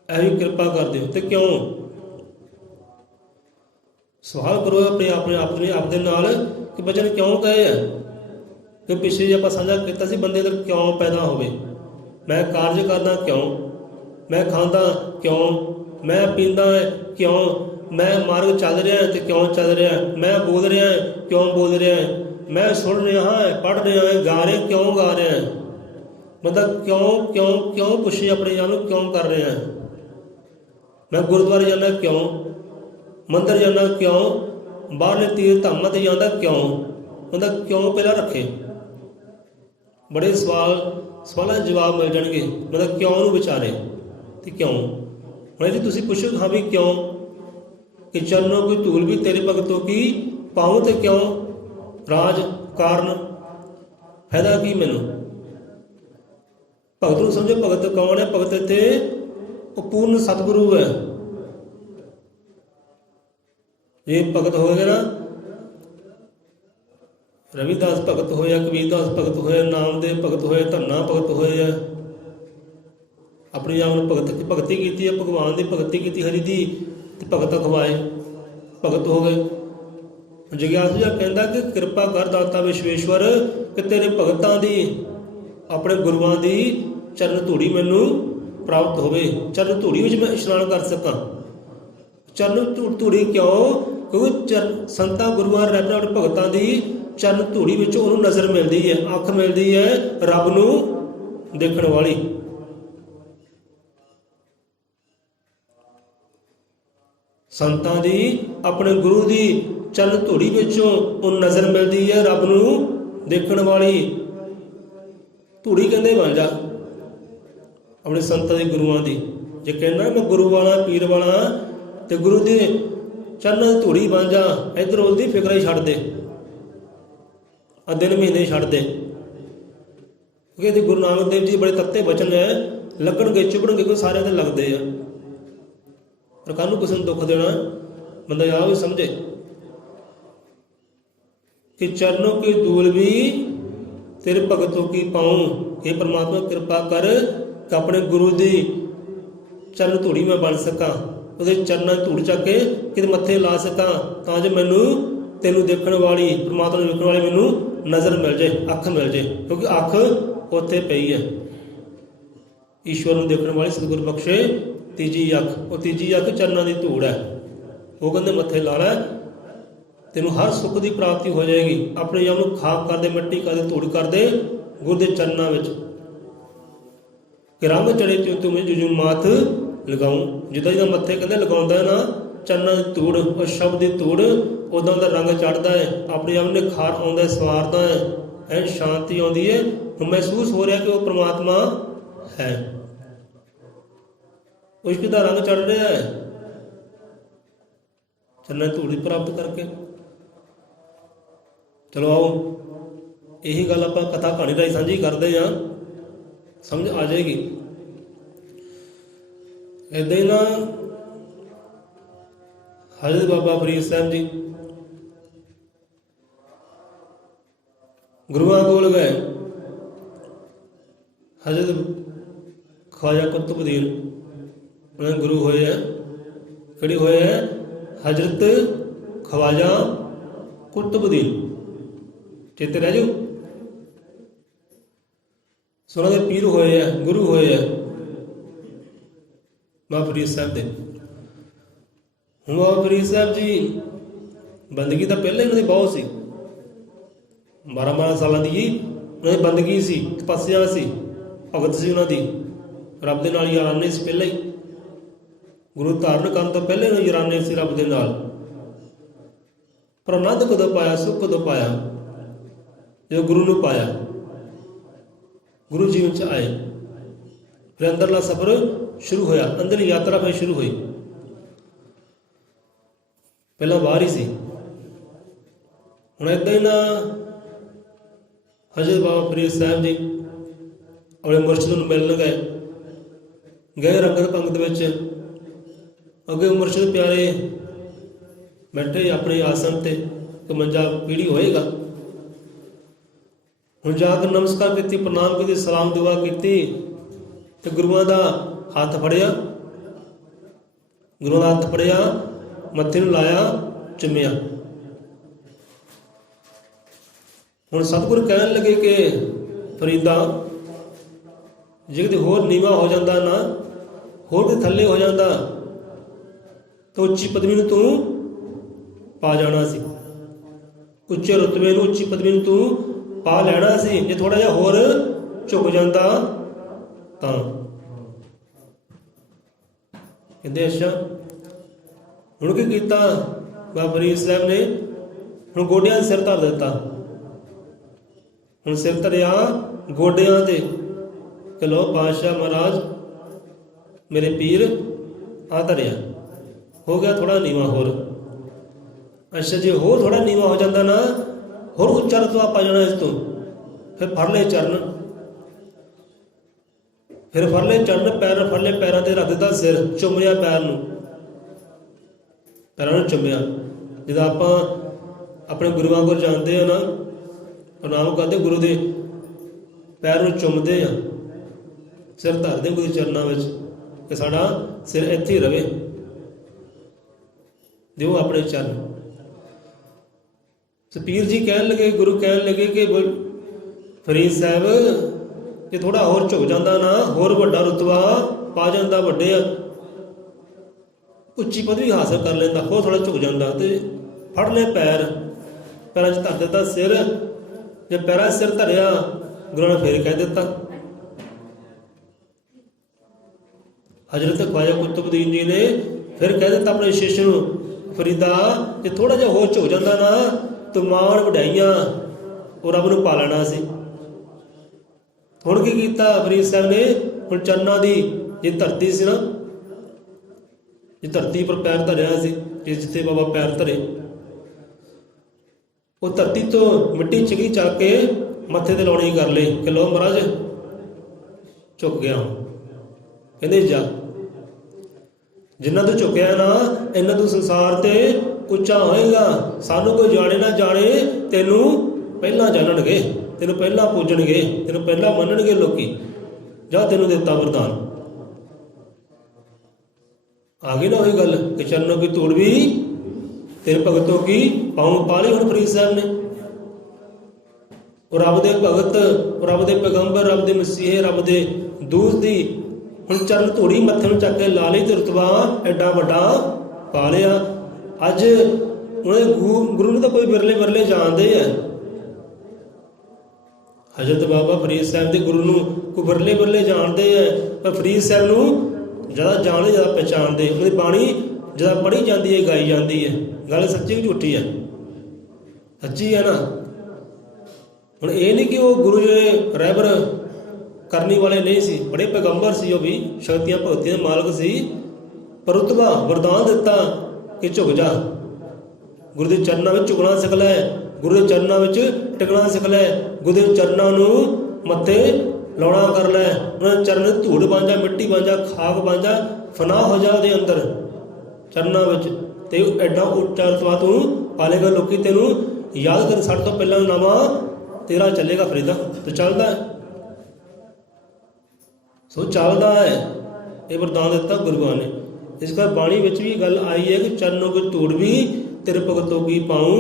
ਇਹ ਵੀ ਕਿਰਪਾ ਕਰ ਦਿਓ। ਤੇ ਕਿਉਂ? ਸਵਾਲ ਕਰੋ ਆਪਣੇ ਆਪ ਦੇ ਨਾਲ ਕਿ ਬਚਨ ਕਿਉਂ ਕਹੇ ਆ, ਕਿ ਪਿੱਛੇ ਜੇ ਆਪਾਂ ਸਾਂਝਾ ਕੀਤਾ ਸੀ ਬੰਦੇ ਅੰਦਰ ਕਿਉਂ ਪੈਦਾ ਹੋਵੇ। ਮੈਂ ਕਾਰਜ ਕਰਦਾ ਕਿਉਂ, ਮੈਂ ਖਾਂਦਾ ਕਿਉਂ, ਮੈਂ ਪੀਂਦਾ ਕਿਉਂ, ਮੈਂ ਮਾਰਗ ਚੱਲ ਰਿਹਾ ਤੇ ਕਿਉਂ ਚੱਲ ਰਿਹਾ, ਮੈਂ ਬੋਲ ਰਿਹਾ ਕਿਉਂ ਬੋਲ ਰਿਹਾ, ਮੈਂ ਸੁਣ ਰਿਹਾ ਹਾਂ, ਪੜ੍ਹ ਰਿਹਾ ਹਾਂ, ਗਾ ਰਿਹਾ ਕਿਉਂ ਗਾ ਰਿਹਾ, ਮਤਲਬ ਕਿਉਂ ਕਿਉਂ ਕਿਉਂ ਪੁੱਛੇ ਆਪਣੇ ਆਪ ਨੂੰ, ਕਿਉਂ ਕਰ ਰਿਹਾ। ਮੈਂ ਗੁਰਦੁਆਰੇ ਜਾਂਦਾ ਕਿਉਂ, ਮੰਦਰ ਜਾਂਦਾ ਕਿਉਂ, ਬਾਹਰਲੇ ਤੀਰਥ ਧਾਮਾਂ 'ਤੇ ਜਾਂਦਾ ਕਿਉਂ, ਉਹਦਾ ਕਿਉਂ ਪਹਿਲਾਂ ਰੱਖੇ। ਬੜੇ ਸਵਾਲਾਂ ਦੇ ਜਵਾਬ ਮਿਲ ਜਾਣਗੇ, ਮਤਲਬ ਕਿਉਂ ਨੂੰ ਵਿਚਾਰੇ ਤੇ ਕਿਉਂ। ਹੁਣ ਜੀ ਤੁਸੀਂ ਪੁੱਛੋ ਹਾਂ ਵੀ ਕਿਉਂ, ਕਿ ਚਰਨੋਂ ਕੋਈ ਧੂਲ ਵੀ ਤੇਰੇ ਭਗਤੋਂ ਕੀ ਪਾਉ, ਤੇ ਕਿਉਂ ਰਾਜ ਕਾਰਨ ਫਾਇਦਾ ਕੀ ਮੈਨੂੰ। ਭਗਤ ਨੂੰ ਸਮਝੋ, ਭਗਤ ਕੌਣ ਹੈ? ਭਗਤ ਇੱਥੇ ਉਹ ਪੂਰਨ ਸਤਿਗੁਰੂ ਹੈ। ਜੇ ਭਗਤ ਹੋਏਗਾ ਨਾ, ਰਵਿਦਾਸ ਭਗਤ ਹੋਇਆ, ਕਬੀਰਦਾਸ ਭਗਤ ਹੋਇਆ, ਨਾਮਦੇਵ ਭਗਤ ਹੋਇਆ, ਧੰਨਾ ਭਗਤ ਹੋਇਆ, ਆਪਣੀ ਆਪ ਨੂੰ ਭਗਤੀ ਕੀਤੀ ਹੈ, ਭਗਵਾਨ ਦੀ ਭਗਤੀ ਕੀਤੀ, ਹਰੀ ਦੀ, ਤੇ ਭਗਤ ਅਖਵਾਏ, ਭਗਤ ਹੋ ਗਏ। ਜਗਿਆਸੂ ਜੀ ਕਹਿੰਦਾ ਕਿ ਕਿਰਪਾ ਕਰ ਦਾਤਾ ਵਿਸ਼ਵੇਸ਼ਵਰ, ਕਿ ਤੇਰੇ ਭਗਤਾਂ ਦੀ, ਆਪਣੇ ਗੁਰੂਆਂ ਦੀ ਚਰਨ ਧੂੜੀ ਮੈਨੂੰ ਪ੍ਰਾਪਤ ਹੋਵੇ, ਚਰਨ ਧੂੜੀ ਵਿੱਚ ਮੈਂ ਇਸ਼ਨਾਨ ਕਰ ਸਕਾਂ। ਚਰਨ ਧੂੜੀ ਕਿਉਂ? ਕਿਉਂਕਿ ਸੰਤਾਂ ਗੁਰੂਆਂ ਰਹਿਬਰਾਂ ਆਪਣੇ ਭਗਤਾਂ ਦੀ ਚਰਨ ਧੂੜੀ ਵਿੱਚ ਉਹਨੂੰ ਨਜ਼ਰ ਮਿਲਦੀ ਹੈ, ਅੱਖ ਮਿਲਦੀ ਹੈ, ਰੱਬ ਨੂੰ ਦੇਖਣ ਵਾਲੀ। ਸੰਤਾਂ ਦੀ, ਆਪਣੇ ਗੁਰੂ ਦੀ ਚਰਨ ਧੂੜੀ ਵਿੱਚੋਂ ਉਹ ਨਜ਼ਰ ਮਿਲਦੀ ਹੈ, ਰੱਬ ਨੂੰ ਦੇਖਣ ਵਾਲੀ। ਧੂੜੀ ਕਹਿੰਦੇ ਬਣ ਜਾ ਆਪਣੇ ਸੰਤਾਂ ਦੇ, ਗੁਰੂਆਂ ਦੀ। ਜੇ ਕਹਿੰਦਾ ਮੈਂ ਗੁਰੂ ਵਾਲਾ, ਪੀਰ ਵਾਲਾ, ਤੇ ਗੁਰੂ ਦੇ ਚਰਨਾਂ ਦੀ ਧੂੜੀ ਬਣ ਜਾ। ਇੱਧਰ ਉਹਦੀ ਫਿਕਰ ਹੀ ਛੱਡ ਦੇ, ਦਿਨ ਮਹੀਨੇ ਛੱਡ ਦੇ। ਕਿਉਂਕਿ ਇਹਦੇ ਗੁਰੂ ਨਾਨਕ ਦੇਵ ਜੀ ਬੜੇ ਤੱਤੇ ਬਚਨ ਹੈ, ਲੱਗਣਗੇ ਚੁਭਣਗੇ, ਕੋਈ ਸਾਰਿਆਂ ਦੇ ਲੱਗਦੇ ਆ, ਪਰ ਕੱਲ੍ਹ ਨੂੰ ਕਿਸੇ ਨੂੰ ਦੁੱਖ ਦੇਣਾ ਬੰਦਾ ਆਹ ਵੀ ਸਮਝੇ ਕਿ ਚਰਨੋਂ ਕੀ ਧੂਲ ਵੀ ਤੇਰੇ ਭਗਤੋਂ ਕੀ ਪਾਉਂ। ਇਹ ਪਰਮਾਤਮਾ ਕਿਰਪਾ ਕਰ ਕਿ ਆਪਣੇ ਗੁਰੂ ਦੀ ਚਰਨ ਧੂੜੀ ਮੈਂ ਬਣ ਸਕਾਂ, ਉਹਦੇ ਚਰਨਾਂ ਦੀ ਧੂੜ ਚੱਕ ਕੇ ਕਿਤੇ ਮੱਥੇ ਲਾ ਸਕਾਂ, ਤਾਂ ਜੋ ਮੈਨੂੰ ਤੈਨੂੰ ਦੇਖਣ ਵਾਲੀ, ਪਰਮਾਤਮਾ ਨੂੰ ਦੇਖਣ ਵਾਲੀ ਮੈਨੂੰ ਨਜ਼ਰ ਮਿਲ ਜਾਏ, ਅੱਖ ਮਿਲ ਜਾਏ। ਕਿਉਂਕਿ ਅੱਖ ਉੱਥੇ ਪਈ ਹੈ, ਈਸ਼ਵਰ ਨੂੰ ਦੇਖਣ ਵਾਲੀ ਸਤਿਗੁਰ ਬਖਸ਼ੇ ਤੀਜੀ ਅੱਖ। ਉਹ ਤੀਜੀ ਅੱਖ ਚਰਨਾਂ ਦੀ ਧੂੜ ਹੈ। ਉਹ ਕਹਿੰਦੇ ਮੱਥੇ ਲਾ ਲੈ, ਤੈਨੂੰ ਹਰ ਸੁੱਖ ਦੀ ਪ੍ਰਾਪਤੀ ਹੋ ਜਾਏਗੀ। ਆਪਣੇ ਆਪ ਨੂੰ ਖਾਕ ਕਰਦੇ, ਮਿੱਟੀ ਕਰਦੇ, ਧੂੜ ਕਰਦੇ ਗੁਰੂ ਦੇ ਚਰਨਾਂ ਵਿੱਚ। ਕਿ ਰੰਗ ਚੜੇ ਤੂੰ ਮੈਂ ਜੁਜੂ ਮਾਥ ਲਗਾਉਂ। ਜਿੱਦਾਂ ਜਿੱਦਾਂ ਮੱਥੇ ਕਹਿੰਦੇ ਲਗਾਉਂਦਾ ਨਾ ਚਰਨਾਂ ਦੀ ਧੂੜ, ਉਹ ਸ਼ਬਦ ਦੀ ਧੂੜ, ਉਦਾਂ ਦਾ ਰੰਗ ਚੜ੍ਹਦਾ ਹੈ, ਆਪਣੇ ਆਪ ਨੂੰ ਨਿਖਾਰ ਆਉਂਦਾ, ਸਵਾਰਦਾ ਹੈ, ਐਨ ਸ਼ਾਂਤੀ ਆਉਂਦੀ ਹੈ। ਹੁਣ ਮਹਿਸੂਸ ਹੋ ਰਿਹਾ ਕਿ ਉਹ ਪ੍ਰਮਾਤਮਾ ਹੈ, ਇਸ਼ਕ ਦਾ ਰੰਗ ਚੜ੍ਹ ਰਿਹਾ ਹੈ ਚਰਨਾਂ ਦੀ ਧੂੜੀ ਪ੍ਰਾਪਤ ਕਰਕੇ। ਚਲੋ ਆਓ ਇਹੀ ਗੱਲ ਆਪਾਂ ਕਥਾ ਕਹਾਣੀ ਰਾਹੀਂ ਸਾਂਝੀ ਕਰਦੇ ਹਾਂ, ਸਮਝ ਆ ਜਾਏਗੀ। ਏਦਾਂ ਹੀ ਨਾ ਹਜ਼ਰਤ ਬਾਬਾ ਫਰੀਦ ਸਾਹਿਬ ਜੀ ਗੁਰੂਆਂ ਕੋਲ ਗਏ। ਹਜ਼ਰਤ ਖਵਾਜਾ ਕੁਤਬੁਦੀਨ ਉਹਨਾਂ ਗੁਰੂ ਹੋਏ ਹੈ, ਕਿਹੜੇ ਹੋਏ ਹੈ? ਹਜ਼ਰਤ ਖਵਾਜਾ ਕੁਤਬੁਦੀਨ। ਚੇਤੇ ਰਹਿ ਜਾਓ, ਉਹਨਾਂ ਦੇ ਪੀਰ ਹੋਏ ਹੈ, ਗੁਰੂ ਹੋਏ ਹੈ ਬਾਬਾ ਫਰੀਦ ਸਾਹਿਬ ਦੇ। ਹੁਣ ਬਾਬਾ ਫਰੀਦ ਸਾਹਿਬ ਜੀ ਬੰਦਗੀ ਤਾਂ ਪਹਿਲਾਂ ਇਹਨਾਂ ਦੀ ਬਹੁਤ ਸੀ, 12 ਸਾਲਾਂ ਦੀ ਉਹਨਾਂ ਦੀ ਬੰਦਗੀ ਸੀ, ਤਪੱਸਿਆ ਸੀ, ਭਗਤ ਸੀ ਉਹਨਾਂ ਦੀ, ਰੱਬ ਦੇ ਨਾਲ ਯਾਰਾਨੇ ਸੀ ਪਹਿਲਾਂ ਹੀ। ਗੁਰੂ ਧਾਰਨ ਕਰਨ ਤੋਂ ਪਹਿਲੇ ਨੂੰ ਯਾਰਾਨੇ ਸੀ ਰੱਬ ਦੇ ਨਾਲ। ਪਰ ਆਨੰਦ ਕਦੋਂ ਪਾਇਆ, ਸੁੱਖ ਕਦੋਂ ਪਾਇਆ? ਜਦੋਂ ਗੁਰੂ ਨੂੰ ਪਾਇਆ, ਗੁਰੂ ਜੀਵਨ 'ਚ ਆਏ, ਫਿਰ ਅੰਦਰਲਾ ਸਫ਼ਰ ਸ਼ੁਰੂ ਹੋਇਆ, ਅੰਦਰਲੀ ਯਾਤਰਾ ਫਿਰ ਸ਼ੁਰੂ ਹੋਈ। ਪਹਿਲਾਂ ਬਾਹਰ ਹੀ ਸੀ। ਹੁਣ ਏਦਾਂ ਹੀ ਨਾ ਹਜ਼ਰਤ ਬਾਬਾ ਫਰੀਦ ਸਾਹਿਬ ਜੀ ਆਪਣੇ ਮੁਰਸ਼ਿਦ ਨੂੰ ਮਿਲਣ ਗਏ ਰੰਗਤ ਪੰਗਤ ਵਿੱਚ। ਅੱਗੇ ਮੁਰਸ਼ਿਦ ਪਿਆਰੇ ਬੈਠੇ ਆਪਣੇ ਆਸਣ ਤੇ, ਕਿ ਮੰਜਾ ਪੀੜੀ ਹੋਏਗਾ। ਹੁਣ ਜਾ ਕੇ ਨਮਸਕਾਰ ਕੀਤੀ, ਪ੍ਰਣਾਮ ਕੀਤੀ, ਸਲਾਮ ਦੁਆ ਕੀਤੀ ਤੇ ਗੁਰੂਆਂ ਦਾ ਹੱਥ ਫੜਿਆ, ਗੁਰੂਆਂ ਦਾ ਹੱਥ ਫੜਿਆ, ਮੱਥੇ ਨੂੰ ਲਾਇਆ, ਚੁੰਮਿਆ। ਹੁਣ ਸਤਿਗੁਰ ਕਹਿਣ ਲੱਗੇ ਕਿ ਫਰੀਦਾ, ਜੇ ਕਿਤੇ ਹੋਰ ਨੀਵਾਂ ਹੋ ਜਾਂਦਾ ਨਾ, ਹੋਰ ਕਿਤੇ ਥੱਲੇ ਹੋ ਜਾਂਦਾ ਤਾਂ ਉੱਚੀ ਪਦਵੀ ਨੂੰ ਤੂੰ ਪਾ ਜਾਣਾ ਸੀ, ਉੱਚੇ ਰੁਤਬੇ ਨੂੰ, ਉੱਚੀ ਪਦਵੀ ਨੂੰ ਤੂੰ ਪਾ ਲੈਣਾ ਸੀ। ਜੇ ਥੋੜਾ ਜਿਹਾ ਹੋਰ ਝੁਕ ਜਾਂਦਾ ਤਾਂ। ਕਹਿੰਦੇ ਅੱਛਾ। ਹੁਣ ਕੀ ਕੀਤਾ ਬਾਬਾ ਫਰੀਦ ਸਾਹਿਬ ਨੇ? ਹੁਣ ਗੋਡਿਆਂ 'ਤੇ ਸਿਰ ਧਰ ਦਿੱਤਾ। ਹੁਣ ਸਿਰ ਧਰਿਆ ਗੋਡਿਆਂ 'ਤੇ ਕਿ ਲੋ ਪਾਤਸ਼ਾਹ ਮਹਾਰਾਜ ਮੇਰੇ ਪੀਰ ਆ ਧਰਿਆ। ਹੋ ਗਿਆ ਥੋੜਾ ਨੀਵਾਂ ਹੋਰ। ਅੱਛਾ, ਜੇ ਹੋਰ ਥੋੜਾ ਨੀਵਾਂ ਹੋ ਜਾਂਦਾ ਨਾ, ਹੋਰ ਉੱਚਾ ਰਤਬਾ ਪਾ ਜਾਣਾ ਇਸ ਤੋਂ। ਫਿਰ ਫੜ ਲਏ ਚਰਨ, ਫਿਰ ਫੜ ਲਏ ਚਰਨ, ਪੈਰ ਫੜ ਲਏ, ਪੈਰਾਂ ਤੇ ਰੱਖ ਦਿੱਤਾ ਸਿਰ, ਚੁੰਮਿਆ ਪੈਰ ਨੂੰ, ਪੈਰਾਂ ਨੂੰ ਚੁੰਮਿਆ। ਜਦੋਂ ਆਪਾਂ ਆਪਣੇ ਗੁਰੂਆਂ ਕੋਲ ਜਾਂਦੇ ਆ ਨਾ, ਪ੍ਰਣਾਮ ਕਰਦੇ, ਗੁਰੂ ਦੇ ਪੈਰ ਨੂੰ ਚੁੰਮਦੇ ਆ, ਸਿਰ ਧਰਦੇ ਗੁਰੂ ਦੇ ਚਰਨਾਂ ਵਿੱਚ ਕਿ ਸਾਡਾ ਸਿਰ ਇੱਥੇ ਹੀ ਰਵੇ, ਦਿਓ ਆਪਣੇ ਚਰਨ। ਪੀਰ ਜੀ ਕਹਿਣ ਲੱਗੇ, ਗੁਰੂ ਕਹਿਣ ਲੱਗੇ ਕਿ ਫਰੀਦ ਸਾਹਿਬ ਜੇ ਥੋੜਾ ਹੋਰ ਝੁਕ ਜਾਂਦਾ ਨਾ, ਹੋਰ ਵੱਡਾ ਰੁਤਬਾ ਪਾ ਜਾਂਦਾ, ਵੱਡੇ ਉੱਚੀ ਪਦਵੀ ਹਾਸਲ ਕਰ ਲੈਂਦਾ, ਹੋਰ ਥੋੜਾ ਝੁਕ ਜਾਂਦਾ ਤੇ ਫੜ ਲਏ ਪੈਰ, ਪੈਰਾਂ 'ਚ ਧਰ ਦਿੱਤਾ ਸਿਰ। ਜੇ ਪੈਰਾਂ 'ਚ ਸਿਰ ਧਰਿਆ, ਗੁਰੂ ਨੇ ਫੇਰ ਕਹਿ ਦਿੱਤਾ। ਹਜ਼ਰਤ ਖਵਾਜਾ ਕੁਤਬੁਦੀਨ ਜੀ ਨੇ ਫਿਰ ਕਹਿ ਦਿੱਤਾ ਆਪਣੇ ਸ਼ਿਸ਼ ਨੂੰ, ਫਰੀਦਾ ਜੇ ਥੋੜਾ ਜਿਹਾ ਹੋਰ ਝੁਕ ਜਾਂਦਾ ਨਾ, ਤੂੰ ਮਾਣ ਵਡਾਈਆਂ ਉਹ ਰੱਬ ਨੂੰ ਪਾ ਲੈਣਾ ਸੀ। ਹੁਣ ਕੀ ਕੀਤਾ ਫਰੀਦ ਸਾਹਿਬ ਨੇ? ਹੁਣ ਚਰਨਾਂ ਦੀ ਜੇ ਧਰਤੀ ਸੀ ਨਾ, ਜੇ ਧਰਤੀ ਪਰ ਪੈਰ ਧਰਿਆ ਸੀ, ਜਿੱਥੇ ਬਾਬਾ ਪੈਰ ਧਰੇ, ਉਹ ਧਰਤੀ ਤੋਂ ਮਿੱਟੀ ਚਿਗੀ ਚੱਕ ਕੇ ਮੱਥੇ ਤੇ ਲਾਉਣੀ ਕਰ ਲਈ ਕਿ ਲੋ ਮਹਾਰਾਜ ਝੁਕ ਗਿਆ। ਕਹਿੰਦੇ ਜਾ, ਜਿੰਨਾ ਤੂੰ ਝੁਕਿਆ ਨਾ, ਇੰਨਾ ਤੂੰ ਸੰਸਾਰ ਤੇ ਉੱਚਾ ਹੋਏਗਾ। ਸਾਨੂੰ ਕੋਈ ਜਾਣੇ ਨਾ ਜਾਣੇ, ਤੈਨੂੰ ਪਹਿਲਾਂ ਜਾਣਨਗੇ, ਤੈਨੂੰ ਪਹਿਲਾਂ ਪੂਜਣਗੇ, ਤੈਨੂੰ ਪਹਿਲਾਂ ਮੰਨਣਗੇ ਲੋਕੀ। ਜਾ, ਤੈਨੂੰ ਦਿੱਤਾ ਵਰਦਾਨ। ਆ ਗਈ ਨਾ ਉਹੀ ਗੱਲ ਕਿ ਚਰਨੋਂ ਕੀ ਧੂੜ ਵੀ ਤੇਰੇ ਭਗਤੋਂ ਕੀ ਪਾਉਂ ਪਾ ਲਈ। ਹੁਣ ਫਰੀਦ ਸਾਹਿਬ ਨੇ ਉਹ ਰੱਬ ਦੇ ਭਗਤ, ਰੱਬ ਦੇ ਪੈਗੰਬਰ, ਰੱਬ ਦੇ ਮਸੀਹੇ, ਰੱਬ ਦੇ ਦੂਤ ਦੀ ਹੁਣ ਚਰਨ ਧੂੜੀ ਮੱਥੇ ਨੂੰ ਚੱਕ ਕੇ ਲਾ ਲਈ ਤੇ ਰੁਤਬਾ ਐਡਾ ਵੱਡਾ ਪਾ ਲਿਆ। ਅੱਜ ਉਹਨੇ ਗੁਰੂ ਨੂੰ ਤਾਂ ਕੋਈ ਵਿਰਲੇ ਜਾਣਦੇ ਆ। ਹਜ਼ਰਤ ਬਾਬਾ ਫਰੀਦ ਸਾਹਿਬ ਦੇ ਗੁਰੂ ਨੂੰ ਕੋਈ ਵਿਰਲੇ ਜਾਣਦੇ ਆ, ਪਰ ਫਰੀਦ ਸਾਹਿਬ ਨੂੰ ਜ਼ਿਆਦਾ ਜਾਣਦੇ, ਜ਼ਿਆਦਾ ਪਹਿਚਾਣਦੇ। ਉਹਦੀ ਬਾਣੀ ਜ਼ਿਆਦਾ ਪੜ੍ਹੀ ਜਾਂਦੀ ਹੈ, ਗਾਈ ਜਾਂਦੀ ਹੈ। ਗੱਲ ਸੱਚੀ ਕਿ ਝੂਠੀ ਹੈ? ਸੱਚੀ ਹੈ ਨਾ। ਹੁਣ ਇਹ ਨਹੀਂ ਕਿ ਉਹ ਗੁਰੂ ਜਿਹੜੇ ਰਹਿਬਰ ਕਰਨੀ ਵਾਲੇ ਨਹੀਂ ਸੀ, ਬੜੇ ਪੈਗੰਬਰ ਸੀ, ਉਹ ਵੀ ਸ਼ਕਤੀਆਂ ਭਗਤੀਆਂ ਦੇ ਮਾਲਕ ਸੀ, ਪਰ ਰੁਤਬਾ ਵਰਦਾਨ ਦਿੱਤਾ ਕਿ ਝੁਕ ਜਾ, ਗੁਰੂ ਦੇ ਚਰਨਾਂ ਵਿੱਚ ਝੁਕਣਾ ਸਿੱਖ ਲੈ, ਗੁਰੂ ਦੇ ਚਰਨਾਂ ਵਿੱਚ ਟਿਕਣਾ ਸਿੱਖ ਲੈ, ਗੁਰੂ ਦੇ ਚਰਨਾਂ ਨੂੰ ਮੱਥੇ ਲਾਉਣਾ ਕਰ ਲੈ। ਉਹਨਾਂ ਦੇ ਚਰਨ ਧੂੜ ਬਣ ਜਾ, ਮਿੱਟੀ ਬਣ ਜਾ, ਖਾਕ ਬਣ ਜਾ, ਫਨਾਹ ਹੋ ਜਾ ਉਹਦੇ ਅੰਦਰ ਚਰਨਾਂ ਵਿੱਚ, ਤੇ ਐਡਾ ਉੱਚਾ ਰੁਤਬਾ ਤੂੰ ਪਾਲੇਗਾ। ਲੋਕੀ ਤੈਨੂੰ ਯਾਦ ਕਰ, ਸਾਡੇ ਤੋਂ ਪਹਿਲਾਂ ਨਾਮਾ ਤੇਰਾ ਚੱਲੇਗਾ ਫਰੀਦਾ। ਤੂੰ ਚੱਲਦਾ ਹੈ, ਸੋ ਚੱਲਦਾ ਹੈ। ਇਹ ਵਰਦਾਨ ਦਿੱਤਾ ਗੁਰੂਆਂ ਨੇ। ਇਸ ਕਰਕੇ ਬਾਣੀ ਵਿੱਚ ਵੀ ਗੱਲ ਆਈ ਹੈ ਕਿ ਚਰਨੋਂ ਕੀ ਧੂੜ ਵੀ ਤੇਰੇ ਭਗਤੋਂ ਕੀ ਪਾਊਂ,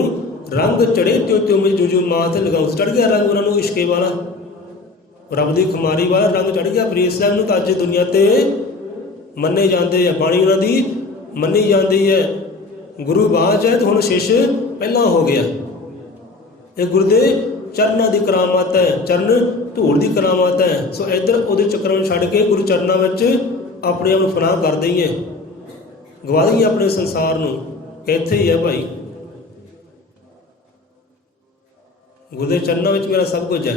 ਰੰਗ ਚੜੇ ਤਿਉ ਵਿੱਚ ਜੂਜੂ ਮਾਥ ਲਗਾਉ। ਚੜ ਗਿਆ ਰੰਗ ਉਹਨਾਂ ਨੂੰ ਇਸ਼ਕੇ ਵਾਲਾ, ਰੱਬ ਦੀ ਖੁਮਾਰੀ ਵਾਲਾ ਰੰਗ ਚੜ ਗਿਆ ਫਰੀਦ ਸਾਹਿਬ ਨੂੰ। ਤਾਂ ਅੱਜ ਦੁਨੀਆ ਤੇ ਮੰਨੇ ਜਾਂਦੇ ਆ, ਬਾਣੀ ਉਹਨਾਂ ਦੀ ਮੰਨੀ ਜਾਂਦੀ ਹੈ। ਗੁਰੂ ਬਾਅਦ ਹੈ ਤੇ ਹੁਣ ਸ਼ਿਸ਼ ਪਹਿਲਾਂ ਹੋ ਗਿਆ। ਇਹ ਗੁਰੂ ਦੇ ਚਰਨਾਂ ਦੀ ਕਰਾਮਾਤ ਹੈ, ਚਰਨ ਧੂੜ ਦੀ ਕਰਾਮਾਤ ਹੈ। ਸੋ ਇੱਧਰ ਉਹਦੇ ਚੱਕਰਾਂ ਨੂੰ ਛੱਡ ਕੇ ਗੁਰੂ ਚਰਨਾਂ ਵਿੱਚ ਆਪਣੇ ਆਪ ਨੂੰ ਫਨਾਹ ਕਰ ਦਈਏ, ਗਵਾ ਦਈਏ ਆਪਣੇ ਸੰਸਾਰ ਨੂੰ। ਇੱਥੇ ਹੀ ਹੈ ਭਾਈ, ਗੁਰੂ ਦੇ ਚਰਨਾਂ ਵਿੱਚ ਮੇਰਾ ਸਭ ਕੁਝ ਹੈ।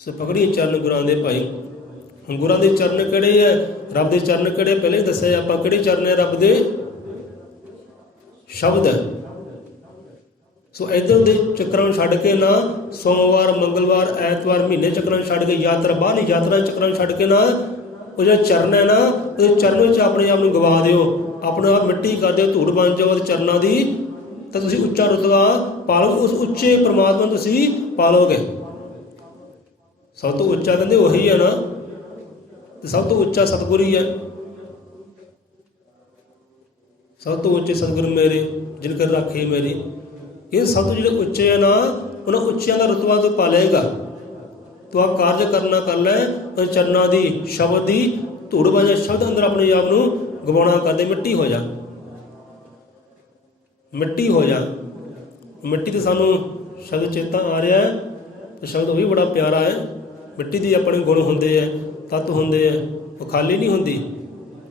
ਸੋ ਪਕੜੀ ਚਰਨ ਗੁਰਾਂ ਦੇ ਭਾਈ। ਹੁਣ ਗੁਰਾਂ ਦੇ ਚਰਨ ਕਿਹੜੇ ਹੈ? ਰੱਬ ਦੇ ਚਰਨ ਕਿਹੜੇ? ਪਹਿਲੇ ਹੀ ਦੱਸਿਆ ਆਪਾਂ ਕਿਹੜੇ ਚਰਨ ਹੈ। ਰੱਬ ਦੇ ਸ਼ਬਦ ਹੈ। ਸੋ ਇੱਧਰ ਦੇ ਚੱਕਰਾਂ ਨੂੰ ਛੱਡ ਕੇ ਨਾ, ਸੋਮਵਾਰ, ਮੰਗਲਵਾਰ, ਐਤਵਾਰ, ਮਹੀਨੇ ਚੱਕਰਾਂ ਨੂੰ ਛੱਡ ਕੇ, ਯਾਤਰਾ ਬਾਹਰਲੀ ਯਾਤਰਾ ਚੱਕਰਾਂ ਨੂੰ ਛੱਡ ਕੇ ਨਾ, ਉਹ ਜਿਹੜਾ ਚਰਨ ਹੈ ਨਾ, ਉਹਦੇ ਚਰਨ ਵਿੱਚ ਆਪਣੇ ਆਪ ਨੂੰ ਗਵਾ ਦਿਓ, ਆਪਣੇ ਆਪ ਮਿੱਟੀ ਕਰ ਦਿਓ, ਧੂੜ ਬਣ ਜਾਓ ਉਹਦੇ ਚਰਨਾਂ ਦੀ। ਤਾਂ ਤੁਸੀਂ ਉੱਚਾ ਰੁਤਬਾ ਪਾਲੋਗੇ, ਉਸ ਉੱਚੇ ਪਰਮਾਤਮਾ ਨੂੰ ਤੁਸੀਂ ਪਾਲੋਗੇ। ਸਭ ਤੋਂ ਉੱਚਾ ਕਹਿੰਦੇ ਉਹੀ ਹੈ ਨਾ, ਤੇ ਸਭ ਤੋਂ ਉੱਚਾ ਸਤਿਗੁਰੂ ਹੀ ਹੈ। ਸਭ ਤੋਂ ਉੱਚੇ ਸਤਿਗੁਰੂ ਮੇਰੇ ਜਿਨ ਕਰ ਰਾਖੀ ਮੇਰੀ। ਇਹ ਸਭ ਤੋਂ ਜਿਹੜੇ ਉੱਚੇ ਹੈ ਨਾ, ਉਹਨਾਂ ਉੱਚਿਆਂ ਦਾ ਰੁਤਬਾ ਤੂੰ ਪਾਲੇਗਾ। ਤੂੰ ਆਹ ਕਾਰਜ ਕਰਨਾ ਕਰ ਲੈ, ਚਰਨਾਂ ਦੀ ਸ਼ਬਦ ਦੀ ਧੂੜ ਬਣ ਜਾ, ਸ਼ਬਦ ਅੰਦਰ ਆਪਣੇ ਆਪ ਨੂੰ ਗਵਾਉਣਾ ਕਰਦੇ, ਮਿੱਟੀ ਹੋ ਜਾ, ਮਿੱਟੀ ਹੋ ਜਾ। ਮਿੱਟੀ ਤੇ ਸਾਨੂੰ ਸ਼ਬਦ ਚੇਤਾ ਆ ਰਿਹਾ ਹੈ, ਤੇ ਸ਼ਬਦ ਉਹ ਵੀ ਬੜਾ ਪਿਆਰਾ ਹੈ। ਮਿੱਟੀ ਦੇ ਆਪਣੇ ਗੁਣ ਹੁੰਦੇ ਹੈ, ਤੱਤ ਹੁੰਦੇ ਹੈ, ਉਹ ਖਾਲੀ ਨਹੀਂ ਹੁੰਦੀ,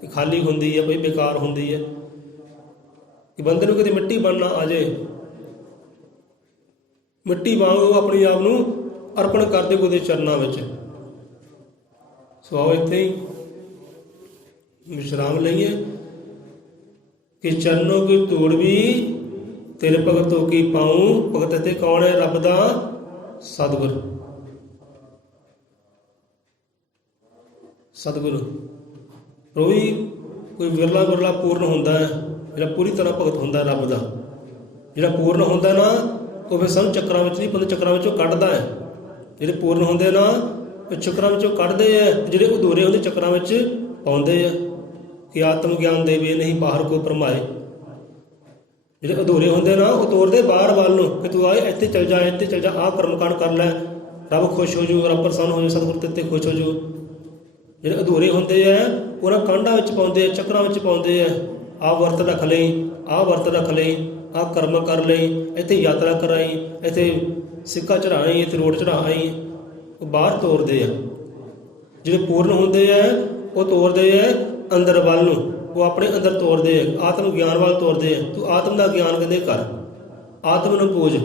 ਇਹ ਖਾਲੀ ਹੁੰਦੀ ਹੈ ਬਈ, ਬੇਕਾਰ ਹੁੰਦੀ ਹੈ। ਕਿ ਬੰਦੇ ਨੂੰ ਕਿਤੇ ਮਿੱਟੀ ਬਣਨਾ ਆ ਜਾਏ, ਮਿੱਟੀ ਵਾਂਗ ਉਹ ਆਪਣੇ ਆਪ ਨੂੰ ਅਰਪਣ ਕਰਦੇ ਉਹਦੇ ਚਰਨਾਂ ਵਿੱਚ। ਸੋ ਆਓ ਇੱਥੇ ਹੀ ਵਿਸ਼ਰਾਮ ਲਈਏ। ਕਿ ਚਰਨੋਂ ਕੀ ਧੂੜ ਵੀ ਤੇਰੇ ਭਗਤੋਂ ਕੀ ਪਾऊं। ਭਗਤ ਇੱਥੇ ਕੌਣ ਹੈ? ਰੱਬ ਦਾ ਸਤਿਗੁਰ। ਸਤਿਗੁਰੂ ਕੋਈ ਵਿਰਲਾ ਵਿਰਲਾ ਪੂਰਨ ਹੁੰਦਾ ਹੈ, ਜਿਹੜਾ ਪੂਰੀ ਤਰ੍ਹਾਂ ਭਗਤ ਹੁੰਦਾ ਰੱਬ ਦਾ। ਜਿਹੜਾ ਪੂਰਨ ਹੁੰਦਾ ਨਾ, ਉਹ ਫਿਰ ਸਾਨੂੰ ਚੱਕਰਾਂ ਵਿੱਚ ਨਹੀਂ ਪਾਉਂਦਾ, ਚੱਕਰਾਂ ਵਿੱਚੋਂ ਕੱਢਦਾ ਹੈ। ਜਿਹੜੇ ਪੂਰਨ ਹੁੰਦੇ ਨਾ, ਉਹ ਚੱਕਰਾਂ ਵਿੱਚੋਂ ਕੱਢਦੇ ਹੈ, ਜਿਹੜੇ ਅਧੂਰੇ ਹੁੰਦੇ ਚੱਕਰਾਂ ਵਿੱਚ ਪਾਉਂਦੇ ਹੈ। ਕਿ ਆਤਮ ਗਿਆਨ ਦੇਵੇ ਨਹੀਂ ਬਾਹਰ ਕੋ ਭਰਮਾਏ। ਜਿਹੜੇ ਅਧੂਰੇ ਹੁੰਦੇ ਨਾ, ਉਹ ਤੋਰਦੇ ਬਾਹਰ ਵੱਲ ਨੂੰ, ਕਿ ਤੂੰ ਆਏ ਇੱਥੇ ਚੱਲ ਜਾ, ਇੱਥੇ ਚੱਲ ਜਾ, ਆਹ ਕਰਮਕਾਂਡ ਕਰ ਲੈ, ਰੱਬ ਖੁਸ਼ ਹੋ ਜੂ, ਰੱਬ ਪ੍ਰਸੰਨ ਹੋ ਜੂ, ਸਤਿਗੁਰ ਤੇਰੇ ਤੇ ਖੁਸ਼ ਹੋ ਜੂ। ਜਿਹੜੇ ਅਧੂਰੇ ਹੁੰਦੇ ਹੈ, ਉਹਨਾਂ ਕਾਂਡਾਂ ਵਿੱਚ ਪਾਉਂਦੇ ਹੈ, ਚੱਕਰਾਂ ਵਿੱਚ ਪਾਉਂਦੇ ਹੈ। ਆਹ ਵਰਤ ਰੱਖ ਲਈ, ਆਹ ਵਰਤ ਰੱਖ ਲਈ, ਆਹ ਕਰਮ ਕਰ ਲਈ, ਇੱਥੇ ਯਾਤਰਾ ਕਰਾਈ, ਇੱਥੇ ਸਿੱਕਾ ਚੜ੍ਹਾਈ, ਇੱਥੇ ਰੋਡ ਚੜ੍ਹਾਈ, ਉਹ ਬਾਹਰ ਤੋਰਦੇ ਆ। ਜਿਹੜੇ ਪੂਰਨ ਹੁੰਦੇ ਹੈ, ਉਹ ਤੋਰਦੇ ਹੈ ਅੰਦਰ ਵੱਲ ਨੂੰ, ਉਹ ਆਪਣੇ ਅੰਦਰ ਤੋਰਦੇ ਹੈ, ਆਤਮ ਗਿਆਨ ਵੱਲ ਤੋਰਦੇ ਹੈ। ਤੂੰ ਆਤਮ ਦਾ ਗਿਆਨ ਕਹਿੰਦੇ ਕਰ, ਆਤਮ ਨੂੰ ਪੂਜ,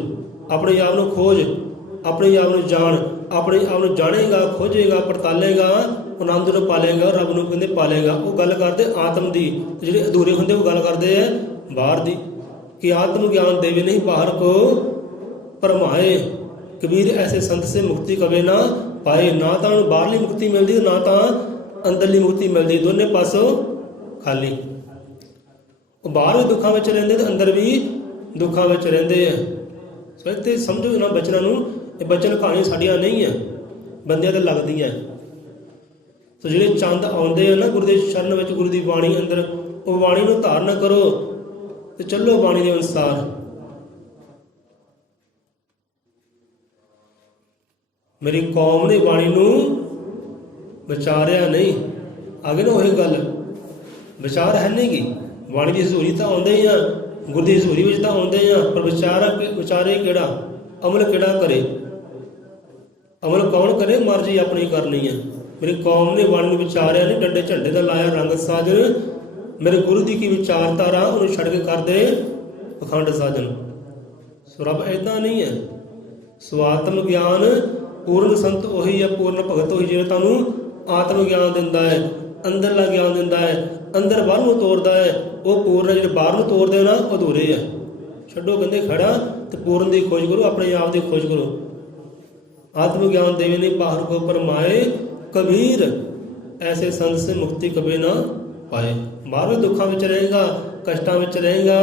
ਆਪਣੇ ਆਪ ਨੂੰ ਖੋਜ, ਆਪਣੇ ਆਪ ਨੂੰ ਜਾਣ, ਆਪਣੇ ਆਪ ਨੂੰ ਜਾਣੇਗਾ, ਖੋਜੇਗਾ, ਪੜਤਾਲੇਗਾ, ਆਨੰਦ ਨੂੰ ਪਾਲੇਗਾ, ਰੱਬ ਨੂੰ ਕਹਿੰਦੇ ਪਾਲੇਗਾ। ਉਹ ਗੱਲ ਕਰਦੇ ਆਤਮ ਦੀ। ਤੇ ਜਿਹੜੇ ਅਧੂਰੇ ਹੁੰਦੇ ਉਹ ਗੱਲ ਕਰਦੇ ਹੈ ਬਾਹਰ ਦੀ। ਕਿ ਆਤਮ ਗਿਆਨ ਦੇਵੇ ਨਹੀਂ ਬਾਹਰ ਕੋ ਭਰਮਾਏ। ਕਬੀਰ ਐਸੇ ਸੰਤ ਸੇ ਮੁਕਤੀ ਕਵੇ ਨਾ ਪਾਏ। ਨਾ ਤਾਂ ਉਹਨੂੰ ਬਾਹਰਲੀ ਮੁਕਤੀ ਮਿਲਦੀ, ਨਾ ਤਾਂ ਅੰਦਰਲੀ ਮੁਕਤੀ ਮਿਲਦੀ, ਦੋਨੇ ਪਾਸੋਂ ਖਾਲੀ। ਉਹ ਬਾਹਰ ਵੀ ਦੁੱਖਾਂ ਵਿੱਚ ਰਹਿੰਦੇ ਤੇ ਅੰਦਰ ਵੀ ਦੁੱਖਾਂ ਵਿੱਚ ਰਹਿੰਦੇ ਆ। ਸੋ ਇੱਥੇ ਸਮਝੋ ਇਹਨਾਂ ਬਚਨਾਂ ਨੂੰ, ਇਹ ਬਚਨ ਕਹਾਣੀ ਸਾਡੀਆਂ ਨਹੀਂ ਹੈ, ਬੰਦਿਆਂ ਤੇ ਲੱਗਦੀਆਂ। ਸੋ ਜਿਹੜੇ ਚੰਦ ਆਉਂਦੇ ਆ ਨਾ ਗੁਰੂ ਦੇ ਸ਼ਰਨ ਵਿੱਚ, ਗੁਰੂ ਦੀ ਬਾਣੀ ਅੰਦਰ, ਉਹ ਬਾਣੀ ਨੂੰ ਧਾਰਨ ਕਰੋ ਤੇ ਚੱਲੋ ਬਾਣੀ ਦੇ ਅਨੁਸਾਰ। ਮੇਰੀ ਕੌਮ ਨੇ ਬਾਣੀ ਨੂੰ ਵਿਚਾਰਿਆ ਨਹੀਂ। ਆਗੇ ਨਾ ਉਹੀ ਗੱਲ, ਵਿਚਾਰ ਹੈ ਨਹੀਂ ਗੀ। ਬਾਣੀ ਦੀ ਹਜ਼ੂਰੀ ਤਾਂ ਆਉਂਦੇ ਹੀ ਆ, ਗੁਰੂ ਦੀ ਹਜ਼ੂਰੀ ਵਿੱਚ ਤਾਂ ਆਉਂਦੇ ਆ, ਪਰ ਵਿਚਾਰੇ ਕਿਹੜਾ, ਅਮਲ ਕਿਹੜਾ ਕਰੇ। ਅਮਲ ਕੌਣ ਕਰੇ? ਮਰਜ਼ੀ ਆਪਣੀ ਕਰਨੀ ਹੈ। ਮੇਰੀ ਕੌਮ ਨੇ ਬਾਣੀ ਨੂੰ ਵਿਚਾਰਿਆ ਨਹੀਂ, ਡੰਡੇ ਝੰਡੇ ਦਾ ਲਾਇਆ ਰੰਗ ਸਾਜਨ। ਮੇਰੇ ਗੁਰੂ ਦੀ ਕੀ ਵਿਚਾਰਧਾਰਾ, ਉਹਨੂੰ ਛੱਡ ਕੇ ਕਰਦੇ ਪਖੰਡ ਸਾਜਨ। ਸੋ ਰੱਬ ਏਦਾਂ ਨਹੀਂ ਹੈ। ਸੋ ਆਤਮ ਗਿਆਨ, ਪੂਰਨ ਸੰਤ ਉਹੀ ਹੈ, ਪੂਰਨ ਭਗਤ ਉਹੀ ਜਿਹੜਾ ਤੁਹਾਨੂੰ ਆਤਮ ਗਿਆਨ ਦਿੰਦਾ ਹੈ, ਅੰਦਰਲਾ ਗਿਆਨ ਦਿੰਦਾ ਹੈ, ਅੰਦਰ ਬਾਹਰ ਨੂੰ ਤੋਰਦਾ ਹੈ। ਉਹ ਪੂਰਨ, ਜਿਹੜੇ ਬਾਹਰ ਨੂੰ ਤੋਰਦੇ ਨਾ, ਉਹ ਅਧੂਰੇ ਆ। ਛੱਡੋ ਕਹਿੰਦੇ ਖੜਾ ਤੇ ਪੂਰਨ ਦੀ ਖੋਜ ਕਰੋ, ਆਪਣੇ ਆਪ ਦੀ ਖੋਜ ਕਰੋ। ਆਤਮ ਗਿਆਨ ਦੇਵੇ ਨਹੀਂ ਬਾਹਰ ਕੋ ਭਰਮਾਏ। ਕਬੀਰ ਐਸੇ ਸੰਤ ਸੇ ਮੁਕਤੀ ਕਬੇ ਨਾ ਪਾਏ। ਬਾਹਰ ਵੀ ਦੁੱਖਾਂ ਵਿੱਚ ਰਹੇਗਾ, ਕਸ਼ਟਾਂ ਵਿੱਚ ਰਹੇਗਾ,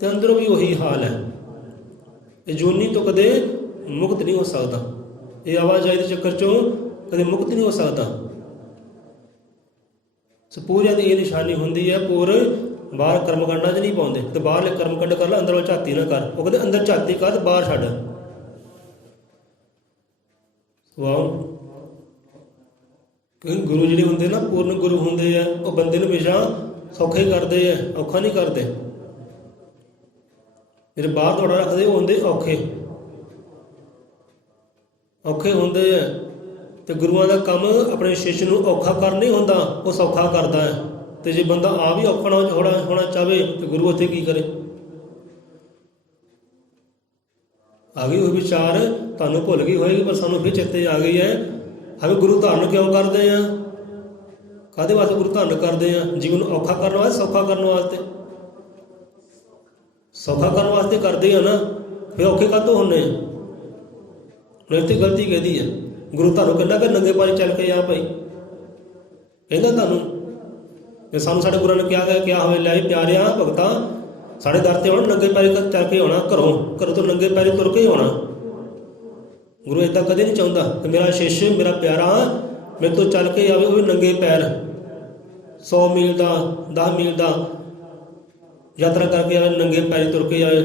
ਤੇ ਅੰਦਰੋਂ ਵੀ ਉਹੀ ਹਾਲ ਹੈ। ਇਹ ਜੂਨੀ ਤੋਂ ਕਦੇ ਮੁਕਤ ਨਹੀਂ ਹੋ ਸਕਦਾ। ਇਹ ਆਵਾਜਾਈ ਦੇ ਚੱਕਰ ਚੋਂ ਕਦੇ ਮੁਕਤ ਨਹੀਂ ਹੋ ਸਕਦਾ। ਸੋ ਪੂਰਿਆਂ ਦੀ ਇਹ ਨਿਸ਼ਾਨੀ ਹੁੰਦੀ ਹੈ, ਪੂਰ ਬਾਹਰ ਕਰਮਕਾਂਡਾਂ 'ਚ ਨਹੀਂ ਪਾਉਂਦੇ। ਤੇ ਬਾਹਰਲੇ ਕਰਮਕਾਂਡ ਕਰ ਲੈ, ਅੰਦਰ ਵੱਲ ਝਾਤੀ ਨਾ ਕਰ। ਉਹ ਕਹਿੰਦੇ ਅੰਦਰ ਝਾਤੀ ਕਰ ਤੇ ਬਾਹਰ ਛੱਡ। ਵਾਹ, ਕਿਉਂਕਿ ਗੁਰੂ ਜਿਹੜੇ ਹੁੰਦੇ ਨਾ, ਪੂਰਨ ਗੁਰੂ ਹੁੰਦੇ ਆ, ਉਹ ਬੰਦੇ ਨੂੰ ਹਮੇਸ਼ਾ ਸੌਖਾ ਹੀ ਕਰਦੇ ਆ, ਔਖਾ ਨਹੀਂ ਕਰਦੇ। ਜਿਹੜੇ ਬਾਹਰ ਦੌੜਾ ਰੱਖਦੇ ਉਹ ਹੁੰਦੇ ਔਖੇ, ਔਖੇ ਹੁੰਦੇ ਆ। ਤੇ ਗੁਰੂਆਂ ਦਾ ਕੰਮ ਆਪਣੇ ਸ਼ਿਸ਼ ਨੂੰ ਔਖਾ ਕਰ ਨਹੀਂ ਹੁੰਦਾ, ਉਹ ਸੌਖਾ ਕਰਦਾ ਹੈ। ਤੇ ਜੇ ਬੰਦਾ ਆਪ ਹੀ ਔਖਾ ਹੋਣਾ ਚਾਹਵੇ ਤੇ ਗੁਰੂ ਉੱਥੇ ਕੀ ਕਰੇ? ਆ ਗਈ ਉਹ ਵਿਚਾਰ, ਤੁਹਾਨੂੰ ਭੁੱਲ ਗਈ ਹੋਏਗੀ, ਪਰ ਸਾਨੂੰ ਫਿਰ ਚੇਤੇ ਆ ਗਈ ਹੈ। ਹਮੇ ਗੁਰੂ ਧਾਰਨ ਕਿਉਂ ਕਰਦੇ ਆ? ਕਾਹਦੇ ਵਾਸਤੇ ਗੁਰੂ ਧਾਰਨ ਕਰਦੇ ਆ? ਜੀਵਨ ਨੂੰ ਔਖਾ ਕਰਨ ਵਾਸਤੇ, ਸੌਖਾ ਕਰਨ ਵਾਸਤੇ। ਸੌਖਾ ਕਰਨ ਵਾਸਤੇ ਕਰਦੇ ਆ ਨਾ, ਫਿਰ ਔਖੇ ਕਾਹਤੋਂ ਹੁੰਦੇ ਆ? ਹੁਣ ਇੱਥੇ ਗਲਤੀ ਕਿਹਦੀ ਹੈ? ਗੁਰੂ ਤੁਹਾਨੂੰ ਕਹਿੰਦਾ ਕਿ ਨੰਗੇ ਪਾਣੀ ਚੱਲ ਕੇ ਆ ਭਾਈ, ਕਹਿੰਦਾ ਤੁਹਾਨੂੰ। ਜੇ ਸਾਨੂੰ ਸਾਡੇ ਗੁਰਾਂ ਨੇ ਕਿਹਾ ਹੋਵੇ, ਲੈ ਪਿਆਰਿਆ ਭਗਤਾਂ, ਸਾਡੇ ਦਰ ਤੇ ਆਉਣਾ ਨੰਗੇ ਪੈਰੀ ਚੱਲ ਕੇ ਆਉਣਾ, ਘਰੋਂ ਤੋਂ ਨੰਗੇ ਪੈਰੀ ਤੁਰ ਕੇ ਹੀ ਆਉਣਾ। ਗੁਰੂ ਏਦਾਂ ਕਦੇ ਨਹੀਂ ਚਾਹੁੰਦਾ ਕਿ ਮੇਰਾ ਸ਼ਿਸ਼, ਮੇਰਾ ਪਿਆਰਾ ਮੇਰੇ ਤੋਂ ਚੱਲ ਕੇ ਆਵੇ, ਉਹ ਵੀ ਨੰਗੇ ਪੈਰ 100 ਮੀਲ ਦਾ 10 ਮੀਲ ਦਾ ਯਾਤਰਾ ਕਰਕੇ ਆਵੇ, ਨੰਗੇ ਪੈਰੀ ਤੁਰ ਕੇ ਆਵੇ,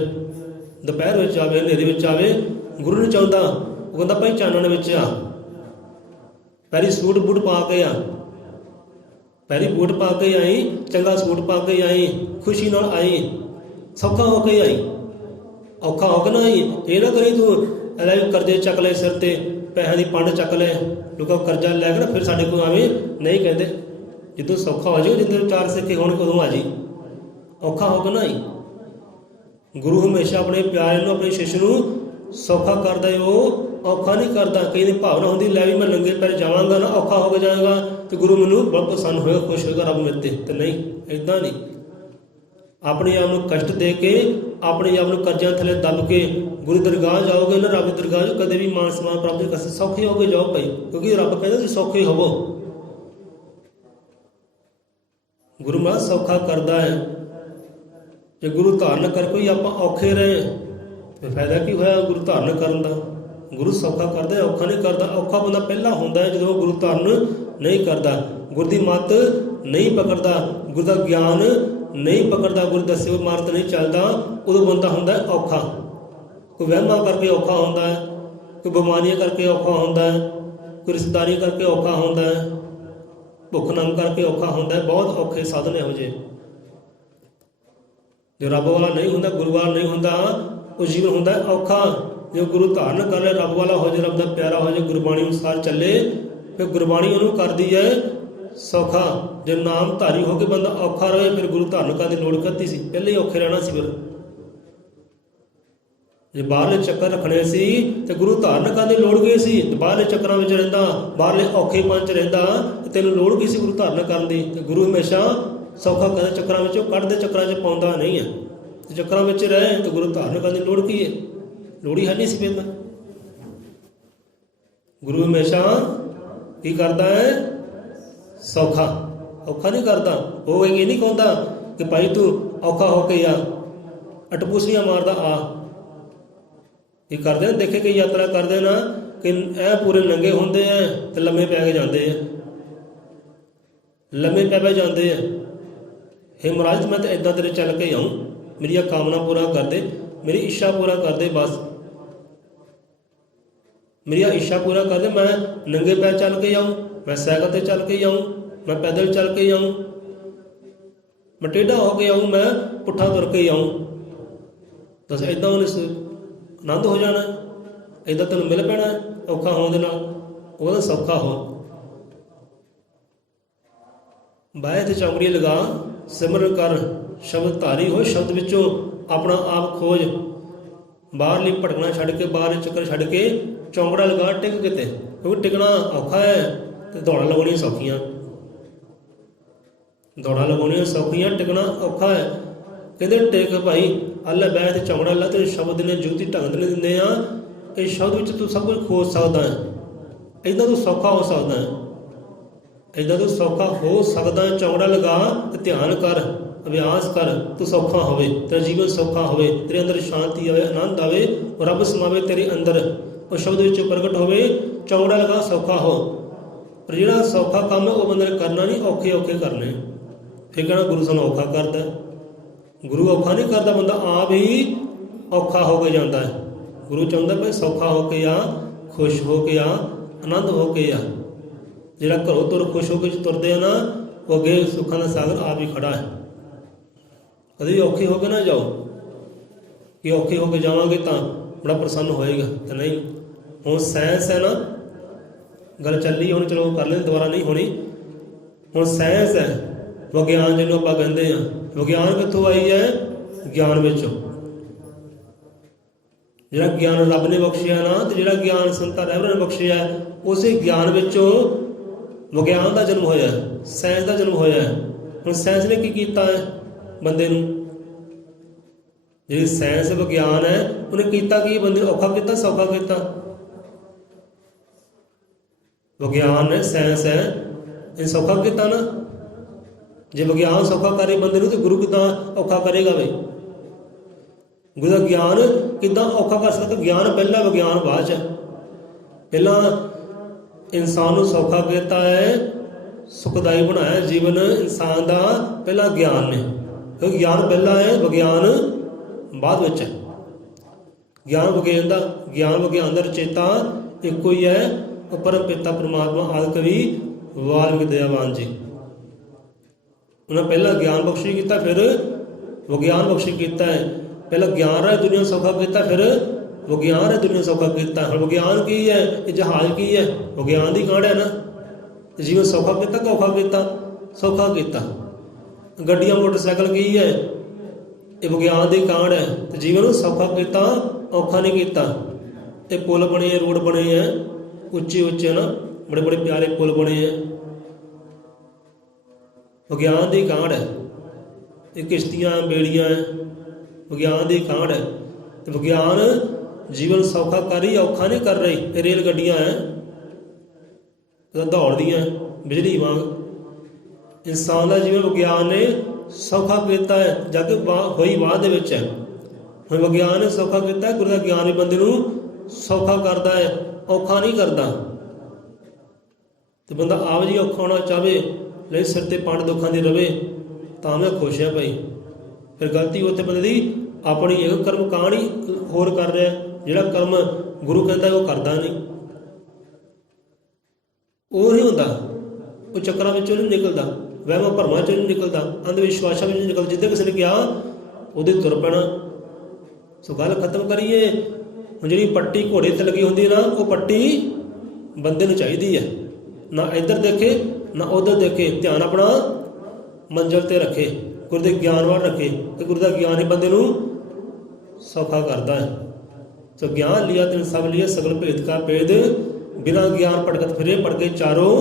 ਦੁਪਹਿਰ ਵਿੱਚ ਆਵੇ, ਹਨੇਰੇ ਵਿੱਚ ਆਵੇ। ਗੁਰੂ ਨਹੀਂ ਚਾਹੁੰਦਾ। ਉਹ ਕਹਿੰਦਾ ਭਾਈ ਚਾਨਣ ਵਿੱਚ ਆ, ਪੈਰੀ ਸੂਟ ਬੂਟ ਪਾ ਕੇ ਆ, ਪੈਰੀ ਬੂਟ ਪਾ ਕੇ ਆਈ, ਚੰਗਾ ਸੂਟ ਪਾ ਕੇ ਆਈ, ਖੁਸ਼ੀ ਨਾਲ ਆਈ, ਸੌਖਾ ਹੋ ਕੇ ਆਈ। ਔਖਾ ਹੋ ਕੇ ਨਾ ਆਈ। ਇਹ ਨਾ ਕਰੀ ਤੂੰ ਲੈ ਕਰਜ਼ੇ ਚੱਕ ਲੈ, ਸਿਰ ਤੇ ਪੈਸਿਆਂ ਦੀ ਪੰਡ ਚੱਕ ਲੈ, ਲੋਕਾਂ ਕਰਜ਼ਾ ਲੈ ਕੇ ਨਾ ਫਿਰ ਸਾਡੇ ਕੋਲ ਆਵੇਂ। ਨਹੀਂ ਕਹਿੰਦੇ, ਜਦੋਂ ਸੌਖਾ ਹੋ ਜਾਓ, ਜਦੋਂ ਚਾਰ ਸਿੱਕੇ ਹੋਣ ਉਦੋਂ ਆ ਜੀ। ਔਖਾ ਹੋ ਕੇ ਨਾ ਆਈ। ਗੁਰੂ ਹਮੇਸ਼ਾ ਆਪਣੇ ਪਿਆਰੇ ਨੂੰ, ਆਪਣੇ ਸ਼ਿਸ਼ ਨੂੰ ਸੌਖਾ ਕਰਦਾ, ਉਹ ਔਖਾ ਨਹੀਂ ਕਰਦਾ। ਕਈ ਦੀ ਭਾਵਨਾ ਹੁੰਦੀ ਲੈ ਵੀ ਮੈਂ ਨੰਗੇ ਪੈਰ ਜਾਵਾਂਗਾ ਨਾ, ਔਖਾ ਹੋ ਕੇ ਜਾਏਗਾ ਤੇ ਗੁਰੂ ਮੈਨੂੰ ਬਹੁਤ ਪਸੰਦ ਹੋਏਗਾ, ਖੁਸ਼ ਹੋਏਗਾ ਰੱਬ ਮੇਰੇ ਤੇ ਨਹੀਂ, ਇੱਦਾਂ ਨਹੀਂ। ਆਪਣੇ ਆਪ ਨੂੰ ਕਸ਼ਟ ਦੇ ਕੇ, ਆਪਣੇ ਆਪ ਨੂੰ ਕਰਜ਼ਿਆਂ ਥੱਲੇ ਦੱਬ ਕੇ ਗੁਰੂ ਦਰਗਾਹ ਜਾਓਗੇ ਨਾ, ਰੱਬ ਦੀ ਦਰਗਾਹ 'ਚ ਕਦੇ ਵੀ ਮਾਨ ਸਨਮਾਨ ਪ੍ਰਾਪਤ ਕਰ ਸਕਦੇ। ਸੌਖੇ ਹੋ ਕੇ ਜਾਓ ਭਾਈ, ਕਿਉਂਕਿ ਰੱਬ ਕਹਿੰਦਾ ਤੁਸੀਂ ਸੌਖੇ ਹੋਵੋ। ਗੁਰੂ ਮਹਾਰਾਜ ਸੌਖਾ ਕਰਦਾ ਹੈ। ਜੇ ਗੁਰੂ ਧਾਰਨ ਕਰ ਕੋਈ ਆਪਾਂ ਔਖੇ ਰਹੇ ਤੇ ਫਾਇਦਾ ਕੀ ਹੋਇਆ ਗੁਰੂ ਧਾਰਨ ਕਰਨ ਦਾ। ਗੁਰੂ ਸੌਖਾ ਕਰਦਾ, ਔਖਾ ਨਹੀਂ ਕਰਦਾ। ਔਖਾ ਬੰਦਾ ਪਹਿਲਾਂ ਹੁੰਦਾ ਹੈ ਜਦੋਂ ਗੁਰੂ ਧਾਰਨ ਨਹੀਂ ਕਰਦਾ, ਗੁਰੂ ਦੀ ਮੱਤ ਨਹੀਂ ਪਕੜਦਾ, ਗੁਰੂ ਦਾ ਗਿਆਨ ਨਹੀਂ ਪਕੜਦਾ, ਗੁਰੂ ਦੱਸੇ ਹੋਏ ਮਾਰਗ ਨਹੀਂ ਚੱਲਦਾ, ਉਦੋਂ ਬੰਦਾ ਹੁੰਦਾ ਔਖਾ। ਕੋਈ ਵਹਿਮਾਂ ਕਰਕੇ ਔਖਾ ਹੁੰਦਾ ਹੈ, ਕੋਈ ਬਿਮਾਰੀਆਂ ਕਰਕੇ ਔਖਾ ਹੁੰਦਾ ਹੈ, ਕੋਈ ਰਿਸ਼ਤੇਦਾਰੀ ਕਰਕੇ ਔਖਾ ਹੁੰਦਾ ਹੈ, ਭੁੱਖ ਨੰਗ ਕਰਕੇ ਔਖਾ ਹੁੰਦਾ ਹੈ। ਬਹੁਤ ਔਖੇ ਸਾਧਨ ਇਹੋ ਜਿਹੇ। ਜੋ ਰੱਬ ਵਾਲਾ ਨਹੀਂ ਹੁੰਦਾ, ਗੁਰੂ ਵਾਲਾ ਨਹੀਂ ਹੁੰਦਾ, ਉਹ ਜੀਵਨ ਹੁੰਦਾ ਔਖਾ। ਜੋ ਗੁਰੂ ਧਾਰਨ ਕਰ ਲੈ, ਰੱਬ ਵਾਲਾ ਹੋ ਜਾਏ, ਰੱਬ ਦਾ ਪਿਆਰਾ ਹੋ ਜਾਏ, ਗੁਰਬਾਣੀ ਅਨੁਸਾਰ ਚੱਲੇ, ਫਿਰ ਗੁਰਬਾਣੀ ਉਹਨੂੰ ਕਰਦੀ ਹੈ ਸੌਖਾ। ਜੇ ਨਾਮ ਧਾਰੀ ਹੋ ਕੇ ਬੰਦਾ ਔਖਾ ਰਹੇ, ਫਿਰ ਗੁਰੂ ਧਾਰਨ ਕਰਨ ਦੀ ਲੋੜ ਕਰਦੀ ਸੀ, ਪਹਿਲੇ ਹੀ ਔਖੇ ਰਹਿਣਾ ਸੀ। ਫਿਰ ਜੇ ਬਾਹਰਲੇ ਚੱਕਰ ਰੱਖਣੇ ਸੀ ਤੇ ਗੁਰੂ ਧਾਰਨ ਕਰਨ ਦੀ ਲੋੜ ਕੀ ਸੀ? ਤੇ ਬਾਹਰਲੇ ਚੱਕਰਾਂ ਵਿੱਚ ਰਹਿੰਦਾ, ਬਾਹਰਲੇ ਔਖੇਪਨ 'ਚ ਰਹਿੰਦਾ, ਤੇ ਤੈਨੂੰ ਲੋੜ ਕੀ ਸੀ ਗੁਰੂ ਧਾਰਨ ਕਰਨ ਦੀ? ਤੇ ਗੁਰੂ ਹਮੇਸ਼ਾ ਸੌਖਾ ਕਰਦੇ ਚੱਕਰਾਂ ਵਿੱਚੋਂ ਕੱਢਦੇ, ਚੱਕਰਾਂ 'ਚ ਪਾਉਂਦਾ ਨਹੀਂ ਹੈ। ਤੇ ਚੱਕਰਾਂ ਵਿੱਚ ਰਹੇ ਤੇ ਗੁਰੂ ਧਾਰਨ ਕਰਨ ਦੀ ਲੋੜ ਕੀ ਹੈ? ਲੋੜ ਹੀ ਹੈ ਨਹੀਂ ਸੀ ਪਹਿਲਾਂ। ਗੁਰੂ ਹਮੇਸ਼ਾ ਕੀ ਕਰਦਾ ਹੈ? ਸੌਖਾ। ਔਖਾ ਨਹੀਂ ਕਰਦਾ। ਉਹ ਇਹ ਨਹੀਂ ਕਹਿੰਦਾ ਕਿ ਭਾਈ ਤੂੰ ਔਖਾ ਹੋ ਕੇ ਆ, ਅਟਪੂਸੀਆਂ ਮਾਰਦਾ ਆ। ਇਹ ਕਰਦੇ ਨਾ, ਦੇਖੇ ਕਿ ਯਾਤਰਾ ਕਰਦੇ ਨਾ ਕਿ ਇਹ ਪੂਰੇ ਨੰਗੇ ਹੁੰਦੇ ਆ ਤੇ ਲੰਮੇ ਪੈ ਕੇ ਜਾਂਦੇ ਆ, ਲੰਮੇ ਪੈ ਜਾਂਦੇ ਆ। ਹੇ ਮਹਾਰਾਜ ਮੈਂ ਤਾਂ ਇੱਦਾਂ ਤੇਰੇ ਚੱਲ ਕੇ ਆਊਂ, ਮੇਰੀ ਇਹ ਕਾਮਨਾ ਪੂਰਾ ਕਰ ਦੇ, ਮੇਰੀ ਇੱਛਾ ਪੂਰਾ ਕਰ ਦੇ, ਬਸ ਮੇਰੀ ਇਹ ਇੱਛਾ ਪੂਰਾ ਕਰ ਦੇ। ਮੈਂ ਨੰਗੇ ਪੈਰ ਚੱਲ ਕੇ ਆਊਂ, ਮੈਂ ਸਾਈਕਲ ਤੇ ਚੱਲ ਕੇ ਆਊਂ, ਮੈਂ ਪੈਦਲ ਚੱਲ ਕੇ ਆਊਂ, ਮੈਂ ਟੇਢਾ ਹੋ ਕੇ ਆਊਂ, ਮੈਂ ਪੁੱਠਾ ਤੁਰ ਕੇ ਆਊਂ। ਦੱਸ ਇੱਦਾਂ ਉਹਨੇ ਆਨੰਦ ਹੋ ਜਾਣਾ, ਇੱਦਾਂ ਤੈਨੂੰ ਮਿਲ ਪੈਣਾ ਔਖਾ ਹੋਣ ਦੇ ਨਾਲ? ਉਹਦਾ ਸੌਖਾ ਹੋ। ਬਾਹਰ ਤੇ ਚੌਂਕੜੀਆਂ ਲਗਾ, ਸਿਮਰਨ ਕਰ, ਸ਼ਬਦ ਧਾਰੀ ਹੋ, ਸ਼ਬਦ ਵਿੱਚੋਂ ਆਪਣਾ ਆਪ ਖੋਜ। ਬਾਹਰਲੀ ਭਟਕਣਾ ਛੱਡ ਕੇ, ਬਾਹਰਲੇ ਚੱਕਰ ਛੱਡ ਕੇ ਚੌਂਕੜਾ ਲਗਾ, ਟਿਕ ਕਿਤੇ। ਕਿਉਂਕਿ ਟਿਕਣਾ ਔਖਾ ਹੈ ਤੇ ਦੌੜਾਂ ਲਗਾਉਣੀਆਂ ਸੌਖੀਆਂ। ਦੌੜਾਂ ਲਗਾਉਣੀਆਂ ਸੌਖੀਆਂ, ਟਿਕਣਾ ਔਖਾ ਹੈ। ਕਹਿੰਦੇ ਟਿਕ ਭਾਈ, ਅੱਲਾ ਬਹਿ ਤੇ ਚੌਂਕੜਾ ਲਾ, ਤੇ ਸ਼ਬਦ ਨੇ ਜੋਤੀ ਢੰਗ ਦੇ ਦਿੰਦੇ ਆ। ਇਹ ਸ਼ਬਦ ਵਿੱਚ ਤੂੰ ਸਭ ਕੁਝ ਖੋਜ ਸਕਦਾ ਹੈ। ਇੱਦਾਂ ਤੂੰ ਸੌਖਾ ਹੋ ਸਕਦਾ ਹੈ, ਇੱਦਾਂ ਤੂੰ ਸੌਖਾ ਹੋ ਸਕਦਾ ਹੈ। ਚੌਂਕੜਾ ਲਗਾ ਤੇ ਧਿਆਨ ਕਰ, ਅਭਿਆਸ ਕਰ, ਤੂੰ ਸੌਖਾ ਹੋਵੇ, ਤੇਰਾ ਜੀਵਨ ਸੌਖਾ ਹੋਵੇ, ਤੇਰੇ ਅੰਦਰ ਸ਼ਾਂਤੀ ਆਵੇ, ਆਨੰਦ ਆਵੇ, ਰੱਬ ਸਮਾਵੇ ਤੇਰੇ ਅੰਦਰ, ਉਹ ਸ਼ਬਦ ਵਿੱਚ ਪ੍ਰਗਟ ਹੋਵੇ। ਚੌਂਕੜਾ ਲਗਾ, ਸੌਖਾ ਹੋ। ਪਰ ਜਿਹੜਾ ਸੌਖਾ ਕੰਮ ਹੈ ਉਹ ਬੰਦੇ ਨੇ ਕਰਨਾ ਨਹੀਂ, ਔਖੇ ਔਖੇ ਕਰਨੇ। ਫਿਰ ਕਹਿਣਾ ਗੁਰੂ ਸਾਨੂੰ ਔਖਾ ਕਰਦਾ। ਗੁਰੂ ਔਖਾ ਨਹੀਂ ਕਰਦਾ, ਬੰਦਾ ਆਪ ਹੀ ਔਖਾ ਹੋ ਕੇ ਜਾਂਦਾ ਹੈ। ਗੁਰੂ ਚਾਹੁੰਦਾ ਭਾਈ ਸੌਖਾ ਹੋ ਕੇ ਆ, ਖੁਸ਼ ਹੋ ਕੇ ਆ, ਆਨੰਦ ਹੋ ਕੇ ਆ। ਜਿਹੜਾ ਘਰੋਂ ਤੁਰ ਖੁਸ਼ ਹੋ ਕੇ ਤੁਰਦੇ ਆ ਨਾ, ਉਹ ਅੱਗੇ ਸੁੱਖਾਂ ਦਾ ਸਾਗਰ ਆਪ ਹੀ ਖੜਾ ਹੈ। ਕਦੇ ਵੀ ਔਖੇ ਹੋ ਕੇ ਨਾ ਜਾਓ ਕਿ ਔਖੇ ਹੋ ਕੇ ਜਾਵਾਂਗੇ ਤਾਂ ਬੜਾ ਪ੍ਰਸੰਨ ਹੋਏਗਾ, ਤਾਂ ਨਹੀਂ। ਹੁਣ ਸਾਇੰਸ ਹੈ ਨਾ, ਗੱਲ ਚੱਲੀ ਹੁਣ, ਚਲੋ ਕਰ ਲੈਂਦੇ, ਦੁਬਾਰਾ ਨਹੀਂ ਹੋਣੀ। ਹੁਣ ਸਾਇੰਸ ਹੈ, ਵਿਗਿਆਨ ਜਿਹਨੂੰ ਆਪਾਂ ਕਹਿੰਦੇ ਹਾਂ। ਵਿਗਿਆਨ ਕਿੱਥੋਂ ਆਈ ਹੈ? ਗਿਆਨ ਵਿੱਚੋਂ। ਜਿਹੜਾ ਗਿਆਨ ਰੱਬ ਨੇ ਬਖਸ਼ਿਆ ਨਾ, ਤੇ ਜਿਹੜਾ ਗਿਆਨ ਸੰਤਾਂ ਰਹਿਬਰਾਂ ਨੇ ਬਖਸ਼ਿਆ, ਉਸੇ ਗਿਆਨ ਵਿੱਚੋਂ ਵਿਗਿਆਨ ਦਾ ਜਨਮ ਹੋਇਆ, ਸਾਇੰਸ ਦਾ ਜਨਮ ਹੋਇਆ। ਹੁਣ ਸਾਇੰਸ ਨੇ ਕੀ ਕੀਤਾ ਹੈ ਬੰਦੇ ਨੂੰ? ਜਿਹੜੀ ਸਾਇੰਸ ਵਿਗਿਆਨ ਹੈ, ਉਹਨੇ ਕੀਤਾ ਕੀ? ਬੰਦੇ ਨੂੰ ਔਖਾ ਕੀਤਾ, ਸੌਖਾ ਕੀਤਾ? ਵਿਗਿਆਨ ਹੈ, ਸਾਇੰਸ ਹੈ, ਇਹ ਸੌਖਾ ਕੀਤਾ ਨਾ। ਜੇ ਵਿਗਿਆਨ ਸੌਖਾ ਕਰੇ ਬੰਦੇ ਨੂੰ, ਤੇ ਗੁਰੂ ਕਿੱਦਾਂ ਔਖਾ ਕਰੇਗਾ ਬਈ? ਗੁਰੂ ਦਾ ਗਿਆਨ ਕਿੱਦਾਂ ਔਖਾ ਕਰ ਸਕਦਾ? ਗਿਆਨ ਪਹਿਲਾਂ, ਵਿਗਿਆਨ ਬਾਅਦ 'ਚ। ਪਹਿਲਾਂ ਇਨਸਾਨ ਨੂੰ ਸੌਖਾ ਕੀਤਾ ਹੈ, ਸੁਖਦਾਈ ਬਣਾਇਆ ਜੀਵਨ ਇਨਸਾਨ ਦਾ ਪਹਿਲਾਂ ਗਿਆਨ ਨੇ। ਕਿਉਂਕਿ ਗਿਆਨ ਪਹਿਲਾਂ ਹੈ, ਵਿਗਿਆਨ ਬਾਅਦ ਵਿੱਚ ਹੈ। ਗਿਆਨ ਵਿਗਿਆਨ ਦਾ ਰਚੇਤਾ ਇੱਕੋ ਹੀ ਹੈ, ਉਹ ਪਰਮ ਪਿਤਾ ਪਰਮਾਤਮਾ ਆਦਿ ਕਵੀ ਵਾਲਮੀਕਿ ਦਇਆਵਾਨ ਜੀ। ਉਹਨਾਂ ਪਹਿਲਾਂ ਗਿਆਨ ਬਖਸ਼ੀ ਕੀਤਾ, ਫਿਰ ਵਿਗਿਆਨ ਬਖਸ਼ੀ ਕੀਤਾ ਹੈ। ਪਹਿਲਾਂ ਗਿਆਨ ਰਾਹੀਂ ਦੁਨੀਆ ਸੌਖਾ ਕੀਤਾ, ਫਿਰ ਵਿਗਿਆਨ ਰਾਹੀਂ ਦੁਨੀਆ ਸੌਖਾ ਕੀਤਾ। ਹੁਣ ਵਿਗਿਆਨ ਕੀ ਹੈ? ਇਹ ਜਹਾਜ਼ ਕੀ ਹੈ? ਵਿਗਿਆਨ ਦੀ ਕਾਢ ਹੈ ਨਾ। ਜੀਵਨ ਸੌਖਾ ਕੀਤਾ ਕਿ ਔਖਾ ਕੀਤਾ? ਸੌਖਾ ਕੀਤਾ। ਗੱਡੀਆਂ ਮੋਟਰਸਾਈਕਲ ਕੀ ਹੈ? ਇਹ ਵਿਗਿਆਨ ਦੀ ਕਾਢ ਹੈ। ਤੇ ਜੀਵਨ ਨੂੰ ਸੌਖਾ ਕੀਤਾ, ਔਖਾ ਨਹੀਂ ਕੀਤਾ। ਇਹ ਪੁਲ ਬਣੇ, ਰੋਡ ਬਣੇ ਹੈ, ਉੱਚੇ ਉੱਚੇ ਨਾ, ਬੜੇ ਬੜੇ ਪਿਆਰੇ ਪੁਲ ਬਣੇ ਹੈ, ਵਿਗਿਆਨ ਦੀ ਕਾਢ ਹੈ। ਇਹ ਕਿਸ਼ਤੀਆਂ, ਬੇੜੀਆਂ, ਵਿਗਿਆਨ ਦੀ ਕਾਢ ਹੈ। ਤੇ ਵਿਗਿਆਨ ਜੀਵਨ ਸੌਖਾ ਕਰ ਰਹੀ, ਔਖਾ ਨਹੀਂ ਕਰ ਰਹੀ। ਇਹ ਰੇਲ ਗੱਡੀਆਂ ਹੈ, ਦੌੜਦੀਆਂ ਬਿਜਲੀ ਵਾਂਗ। ਇਨਸਾਨ ਦਾ ਜੀਵਨ ਵਿਗਿਆਨ ਨੇ ਸੌਖਾ ਕੀਤਾ ਹੈ, ਜਾ ਕੇ ਹੋਈ ਬਾਅਦ ਦੇ ਵਿੱਚ ਹੈ। ਹੁਣ ਵਿਗਿਆਨ ਨੇ ਸੌਖਾ ਕੀਤਾ, ਗੁਰੂ ਦਾ ਗਿਆਨ ਵੀ ਬੰਦੇ ਨੂੰ ਸੌਖਾ ਕਰਦਾ ਹੈ, ਔਖਾ ਨਹੀਂ ਕਰਦਾ। ਤੇ ਬੰਦਾ ਆਪ ਜੀ ਔਖਾ ਹੋਣਾ ਚਾਹਵੇ, ਲਈ ਸਿਰ ਤੇ ਪੰਡ ਦੁੱਖਾਂ ਦੀ ਰਵੇ, ਤਾਂ ਮੈਂ ਖੁਸ਼ ਹਾਂ ਭਾਈ। ਫਿਰ ਗਲਤੀ ਉੱਥੇ ਬੰਦੇ ਦੀ ਆਪਣੀ ਇੱਕ ਕਰਮ ਕਾਂਡ ਹੀ ਹੋਰ ਕਰ ਰਿਹਾ। ਜਿਹੜਾ ਕਰਮ ਗੁਰੂ ਕਹਿੰਦਾ ਉਹ ਕਰਦਾ ਨਹੀਂ, ਉਹ ਨਹੀਂ ਹੁੰਦਾ। ਉਹ ਚੱਕਰਾਂ ਵਿੱਚੋਂ ਨਹੀਂ ਨਿਕਲਦਾ, ਵਹਿਮਾਂ ਭਰਮਾਂ 'ਚੋਂ ਨਹੀਂ ਨਿਕਲਦਾ, ਅੰਧ ਵਿਸ਼ਵਾਸਾਂ ਵਿੱਚ ਨਹੀਂ ਨਿਕਲਦਾ। ਜਿੱਦਾਂ ਕਿਸੇ ਨੇ ਕਿਹਾ ਉਹਦੇ ਤੁਰ ਪੈਣਾ। ਸੋ ਗੱਲ ਖਤਮ ਕਰੀਏ। ਹੁਣ ਜਿਹੜੀ ਪੱਟੀ ਘੋੜੇ 'ਤੇ ਲੱਗੀ ਹੁੰਦੀ ਨਾ, ਉਹ ਪੱਟੀ ਬੰਦੇ ਨੂੰ ਚਾਹੀਦੀ ਹੈ। ਨਾ ਇੱਧਰ ਦੇਖੇ ਨਾ ਉੱਧਰ ਦੇਖੇ, ਧਿਆਨ ਆਪਣਾ ਮੰਜ਼ਿਲ 'ਤੇ ਰੱਖੇ, ਗੁਰੂ ਦੇ ਗਿਆਨ ਵੱਲ ਰੱਖੇ। ਤੇ ਗੁਰੂ ਦਾ ਗਿਆਨ ਹੀ ਬੰਦੇ ਨੂੰ ਸੌਖਾ ਕਰਦਾ ਹੈ। ਸੋ ਗਿਆਨ ਲਿਆ ਤੈਨੂੰ ਸਭ ਲਿਆ, ਸਗਲ ਭੇਦ ਕਾ ਭੇਦ, ਬਿਨਾਂ ਗਿਆਨ ਭਟਕਤ ਫਿਰੇ, ਪੜ੍ਹ ਕੇ ਚਾਰੋਂ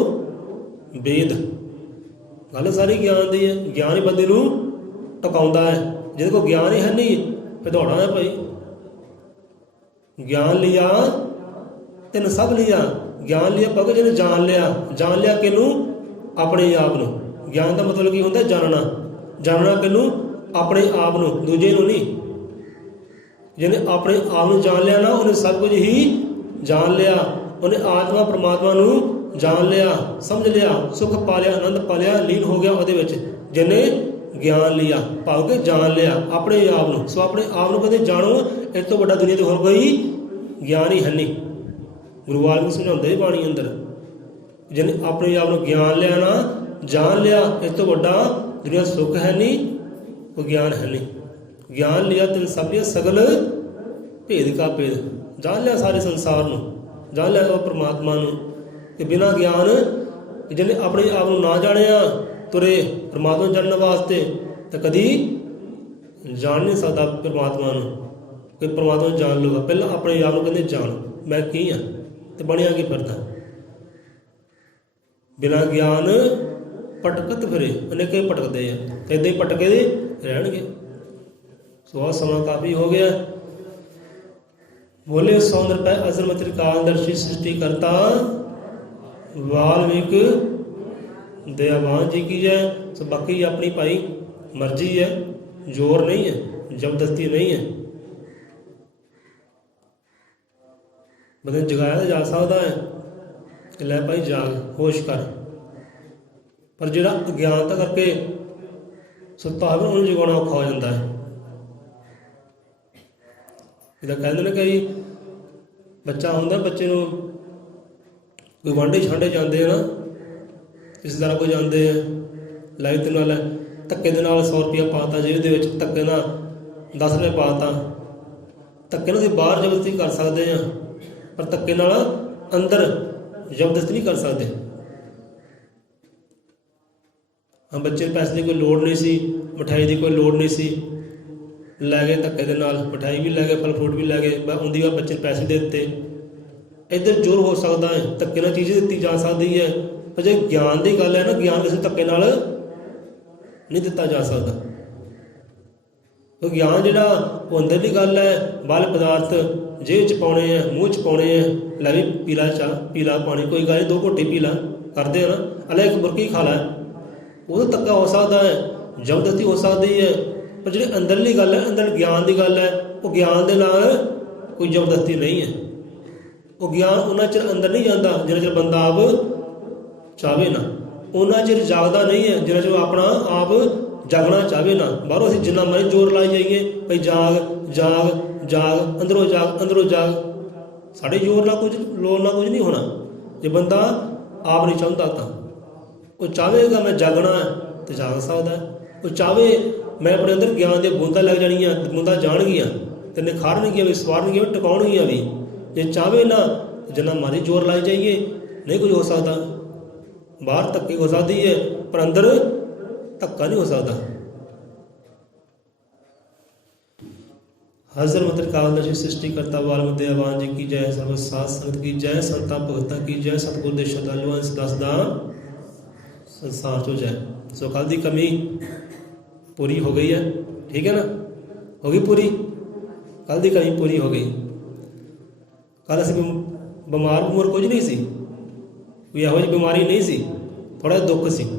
ਵੇਦ। ਗੱਲ ਸਾਰੀ ਗਿਆਨ ਦੀ ਹੈ। ਗਿਆਨ ਹੀ ਬੰਦੇ ਨੂੰ ਟਿਕਾਉਂਦਾ ਹੈ। ਜਿਹਦੇ ਕੋਲ ਗਿਆਨ ਹੀ ਹੈ ਨਹੀਂ, ਫਿਰ ਦੌੜਾਂ ਹੈ ਭਾਈ। ਗਿਆਨ ਲਿਆ ਤੈਨੂੰ ਸਭ ਲਿਆ। ਗਿਆਨ ਲਿਆ ਪਗ ਜਿਹਨੇ ਜਾਣ ਲਿਆ। ਜਾਣ ਲਿਆ ਕਿਹਨੂੰ? ਆਪਣੇ ਆਪ ਨੂੰ। ਗਿਆਨ ਦਾ ਮਤਲਬ ਕੀ ਹੁੰਦਾ? ਜਾਣਨਾ। ਜਾਣਨਾ ਕਿਹਨੂੰ? ਆਪਣੇ ਆਪ ਨੂੰ, ਦੂਜੇ ਨੂੰ ਨਹੀਂ। ਜਿਹਨੇ ਆਪਣੇ ਆਪ ਨੂੰ ਜਾਣ ਲਿਆ ਨਾ, ਉਹਨੇ ਸਭ ਕੁਝ ਹੀ ਜਾਣ ਲਿਆ। ਉਹਨੇ ਆਤਮਾ ਪਰਮਾਤਮਾ ਨੂੰ ਜਾਣ ਲਿਆ, ਸਮਝ ਲਿਆ, ਸੁੱਖ ਪਾ ਲਿਆ, ਆਨੰਦ ਪਾ ਲਿਆ, ਲੀਨ ਹੋ ਗਿਆ ਉਹਦੇ ਵਿੱਚ। ਜਿਹਨੇ ਗਿਆਨ ਲਿਆ, ਭਾਵ ਕਿ ਜਾਣ ਲਿਆ ਆਪਣੇ ਆਪ ਨੂੰ। ਸੋ ਆਪਣੇ ਆਪ ਨੂੰ ਕਹਿੰਦੇ ਜਾਣੋ, ਇਸ ਤੋਂ ਵੱਡਾ ਦੁਨੀਆ 'ਤੇ ਹੋਰ ਕੋਈ ਗਿਆਨ ਹੀ ਹੈ ਨਹੀਂ। ਗੁਰੂ ਵਾਲਮੀਕ ਸਮਝਾਉਂਦੇ ਬਾਣੀ ਅੰਦਰ, ਜਿਹਨੇ ਆਪਣੇ ਆਪ ਨੂੰ ਗਿਆਨ ਲਿਆ ਨਾ, ਜਾਣ ਲਿਆ, ਇਸ ਤੋਂ ਵੱਡਾ ਦੁਨੀਆ ਸੁੱਖ ਹੈ ਨਹੀਂ, ਉਹ ਗਿਆਨ ਹੈ ਨਹੀਂ। ਗਿਆਨ ਲਿਆ ਤੈਨੂੰ ਸਭ ਲਿਆ, ਸਗਲ ਭੇਦ ਕਾ ਭੇਦ। ਜਾਣ ਲਿਆ ਸਾਰੇ ਸੰਸਾਰ ਨੂੰ, ਜਾਣ ਲਿਆ ਉਹ ਪਰਮਾਤਮਾ ਨੂੰ। ਕਿ ਬਿਨਾਂ ਗਿਆਨ, ਜਿਹਨੇ ਆਪਣੇ ਆਪ ਨੂੰ ਨਾ ਜਾਣਿਆ, ਤੁਰੇ ਪਰਮਾਤਮਾ ਨੂੰ ਜਾਣਨ ਵਾਸਤੇ, ਤਾਂ ਕਦੀ ਜਾਣ ਨਹੀਂ ਸਕਦਾ ਪਰਮਾਤਮਾ ਨੂੰ। ਕਿ ਪਰਮਾਤਮਾ ਨੂੰ ਜਾਣ ਲਊਗਾ, ਪਹਿਲਾਂ ਆਪਣੇ ਆਪ ਨੂੰ ਕਹਿੰਦੇ ਜਾਣ, ਮੈਂ ਕੀ ਹਾਂ ਤੇ ਬਣਿਆ ਕੀ ਫਿਰਦਾ। ਬਿਨਾਂ ਗਿਆਨ ਭਟਕਤ ਫਿਰੇ, ਅਨੇਕੇ ਭਟਕਦੇ ਆ, ਤੇ ਇੱਦਾਂ ਹੀ ਭਟਕੇ ਰਹਿਣਗੇ। ਸੋ ਆਹ ਸਮਾਂ ਕਾਫੀ ਹੋ ਗਿਆ। बोले 100 रुपये असल त्रिकालदर्शी सृष्टि करता वाल्मीक दयावान जी की है। तो बाकी अपनी भाई मर्जी है, जोर नहीं है, जबरदस्ती नहीं है। बंदे जगाया तो जा सकता है कि लै भाई जाग, होश कर, पर जो अज्ञानता करके सुता है उन्होंने जगाना औखा हो जाता है। ਜਿੱਦਾਂ ਕਹਿੰਦੇ ਨੇ ਕਈ ਬੱਚਾ ਹੁੰਦਾ, ਬੱਚੇ ਨੂੰ ਕੋਈ ਵਾਂਢੇ ਛਾਂਡੇ ਜਾਂਦੇ ਆ ਨਾ, ਇਸ ਤਰ੍ਹਾਂ ਕੋਈ ਜਾਂਦੇ ਆ, ਲਾਈਵ ਦੇ ਨਾਲ ਧੱਕੇ ਦੇ ਨਾਲ 100 ਰੁਪਇਆ ਪਾਤਾ ਜੇਬ ਦੇ ਵਿੱਚ, ਧੱਕੇ ਨਾਲ 10 ਰੁਪਏ ਪਾਤਾ। ਧੱਕੇ ਨਾਲ ਅਸੀਂ ਬਾਹਰ ਜ਼ਬਰਦਸਤੀ ਕਰ ਸਕਦੇ ਹਾਂ, ਪਰ ਧੱਕੇ ਨਾਲ ਅੰਦਰ ਜ਼ਬਰਦਸਤੀ ਨਹੀਂ ਕਰ ਸਕਦੇ। ਹਾਂ, ਬੱਚੇ ਨੂੰ ਪੈਸੇ ਦੀ ਕੋਈ ਲੋੜ ਨਹੀਂ ਸੀ, ਮਿਠਾਈ ਦੀ ਕੋਈ ਲੋੜ ਨਹੀਂ ਸੀ, ਲੈ ਗਏ ਧੱਕੇ ਦੇ ਨਾਲ, ਮਿਠਾਈ ਵੀ ਲੈ ਗਏ, ਫਲ ਫਰੂਟ ਵੀ ਲੈ ਗਏ, ਆਉਂਦੀ ਵਾਰ ਬੱਚੇ ਨੂੰ ਪੈਸੇ ਦੇ ਦਿੱਤੇ। ਇੱਧਰ ਜ਼ੋਰ ਹੋ ਸਕਦਾ ਹੈ, ਧੱਕੇ ਨਾਲ ਚੀਜ਼ ਦਿੱਤੀ ਜਾ ਸਕਦੀ ਹੈ। ਪਰ ਜੇ ਗਿਆਨ ਦੀ ਗੱਲ ਹੈ ਨਾ, ਗਿਆਨ ਕਿਸੇ ਧੱਕੇ ਨਾਲ ਨਹੀਂ ਦਿੱਤਾ ਜਾ ਸਕਦਾ। ਉਹ ਗਿਆਨ ਜਿਹੜਾ ਉਹ ਅੰਦਰਲੀ ਗੱਲ ਹੈ। ਬਾਹਰਲੇ ਪਦਾਰਥ ਜੇਬ 'ਚ ਪਾਉਣੇ ਆ, ਮੂੰਹ 'ਚ ਪਾਉਣੇ ਆ, ਲੈ ਵੀ ਪੀਲਾ ਚਾਹ, ਪੀਲਾ ਪਾਣੀ, ਕੋਈ ਗੱਲ ਨਹੀਂ 2 ਘੋਟੇ ਪੀਲਾ ਕਰਦੇ ਆ ਨਾ, ਅਲੇ 1 ਬੁਰਕੀ ਖਾ ਲੈ, ਉਹਦਾ ਧੱਕਾ ਹੋ ਸਕਦਾ ਹੈ, ਜ਼ਬਰਦਸਤੀ ਹੋ ਸਕਦੀ ਹੈ। ਪਰ ਜਿਹੜੀ ਅੰਦਰਲੀ ਗੱਲ ਹੈ, ਅੰਦਰ ਗਿਆਨ ਦੀ ਗੱਲ ਹੈ, ਉਹ ਗਿਆਨ ਦੇ ਨਾਲ ਕੋਈ ਜ਼ਬਰਦਸਤੀ ਨਹੀਂ ਹੈ। ਉਹ ਗਿਆਨ ਉਹਨਾਂ ਚਿਰ ਅੰਦਰ ਨਹੀਂ ਜਾਂਦਾ ਜਿੰਨਾ ਚਿਰ ਬੰਦਾ ਆਪ ਚਾਹਵੇ ਨਾ। ਉਹਨਾਂ ਚਿਰ ਜਾਗਦਾ ਨਹੀਂ ਹੈ ਜਿੰਨਾ ਚਿਰ ਉਹ ਆਪਣਾ ਆਪ ਜਾਗਣਾ ਚਾਹਵੇ ਨਾ। ਬਾਹਰੋਂ ਅਸੀਂ ਜਿੰਨਾ ਮਰਜ਼ੀ ਜ਼ੋਰ ਲਾਈ ਜਾਈਏ, ਭਈ ਜਾਗ ਜਾਗ ਜਾਗ, ਅੰਦਰੋਂ ਜਾਗ ਅੰਦਰੋਂ ਜਾਗ, ਸਾਡੇ ਜ਼ੋਰ ਨਾਲ ਕੁਝ ਲੋੜ ਨਾਲ ਕੁਝ ਨਹੀਂ ਹੋਣਾ। ਜੇ ਬੰਦਾ ਆਪ ਨਹੀਂ ਚਾਹੁੰਦਾ ਤਾਂ ਉਹ ਚਾਹਵੇਗਾ ਮੈਂ ਜਾਗਣਾ ਹੈ ਤੇ ਜਾਗ ਸਕਦਾ ਹੈ। ਉਹ ਚਾਹਵੇ ਮੈਂ ਆਪਣੇ ਅੰਦਰ ਗਿਆਨ ਦੀਆਂ ਬੂੰਦਾਂ ਲੱਗ ਜਾਣੀਆਂ, ਬੂੰਦਾਂ ਜਾਣਗੀਆਂ ਤੇ ਨਿਖਾਰਨਗੀਆਂ ਵੀ, ਸਵਾਰਨਗੀਆਂ ਵੀ, ਟਿਕਾਉਣਗੀਆਂ ਵੀ। ਜੇ ਚਾਹਵੇ ਨਾ ਜਿੰਨਾ ਮਰਜ਼ੀ ਜ਼ੋਰ ਲਾਈ ਜਾਈਏ ਨਹੀਂ ਕੁਝ ਹੋ ਸਕਦਾ। ਬਾਹਰ ਧੱਕੇ ਹੋ ਸਕਦੀ ਹੈ ਪਰ ਅੰਦਰ ਧੱਕਾ ਨਹੀਂ ਹੋ ਸਕਦਾ। हजर मत कालदर्शी सृष्टि करता वाल्मीकि दयावान जी की जय, सर्व साध संगत की जय, संता भगता की जय, सतगुर दे श्रद्धालुआं सदा संसार चो जय। सो कल की कमी पूरी हो गई है, ठीक है ना, हो गई पूरी, कल की कमी पूरी हो गई। कल असीं बीमार कुछ नहीं सी, कोई इहो जी बीमारी नहीं सी, थोड़ा जिहा दुख सी,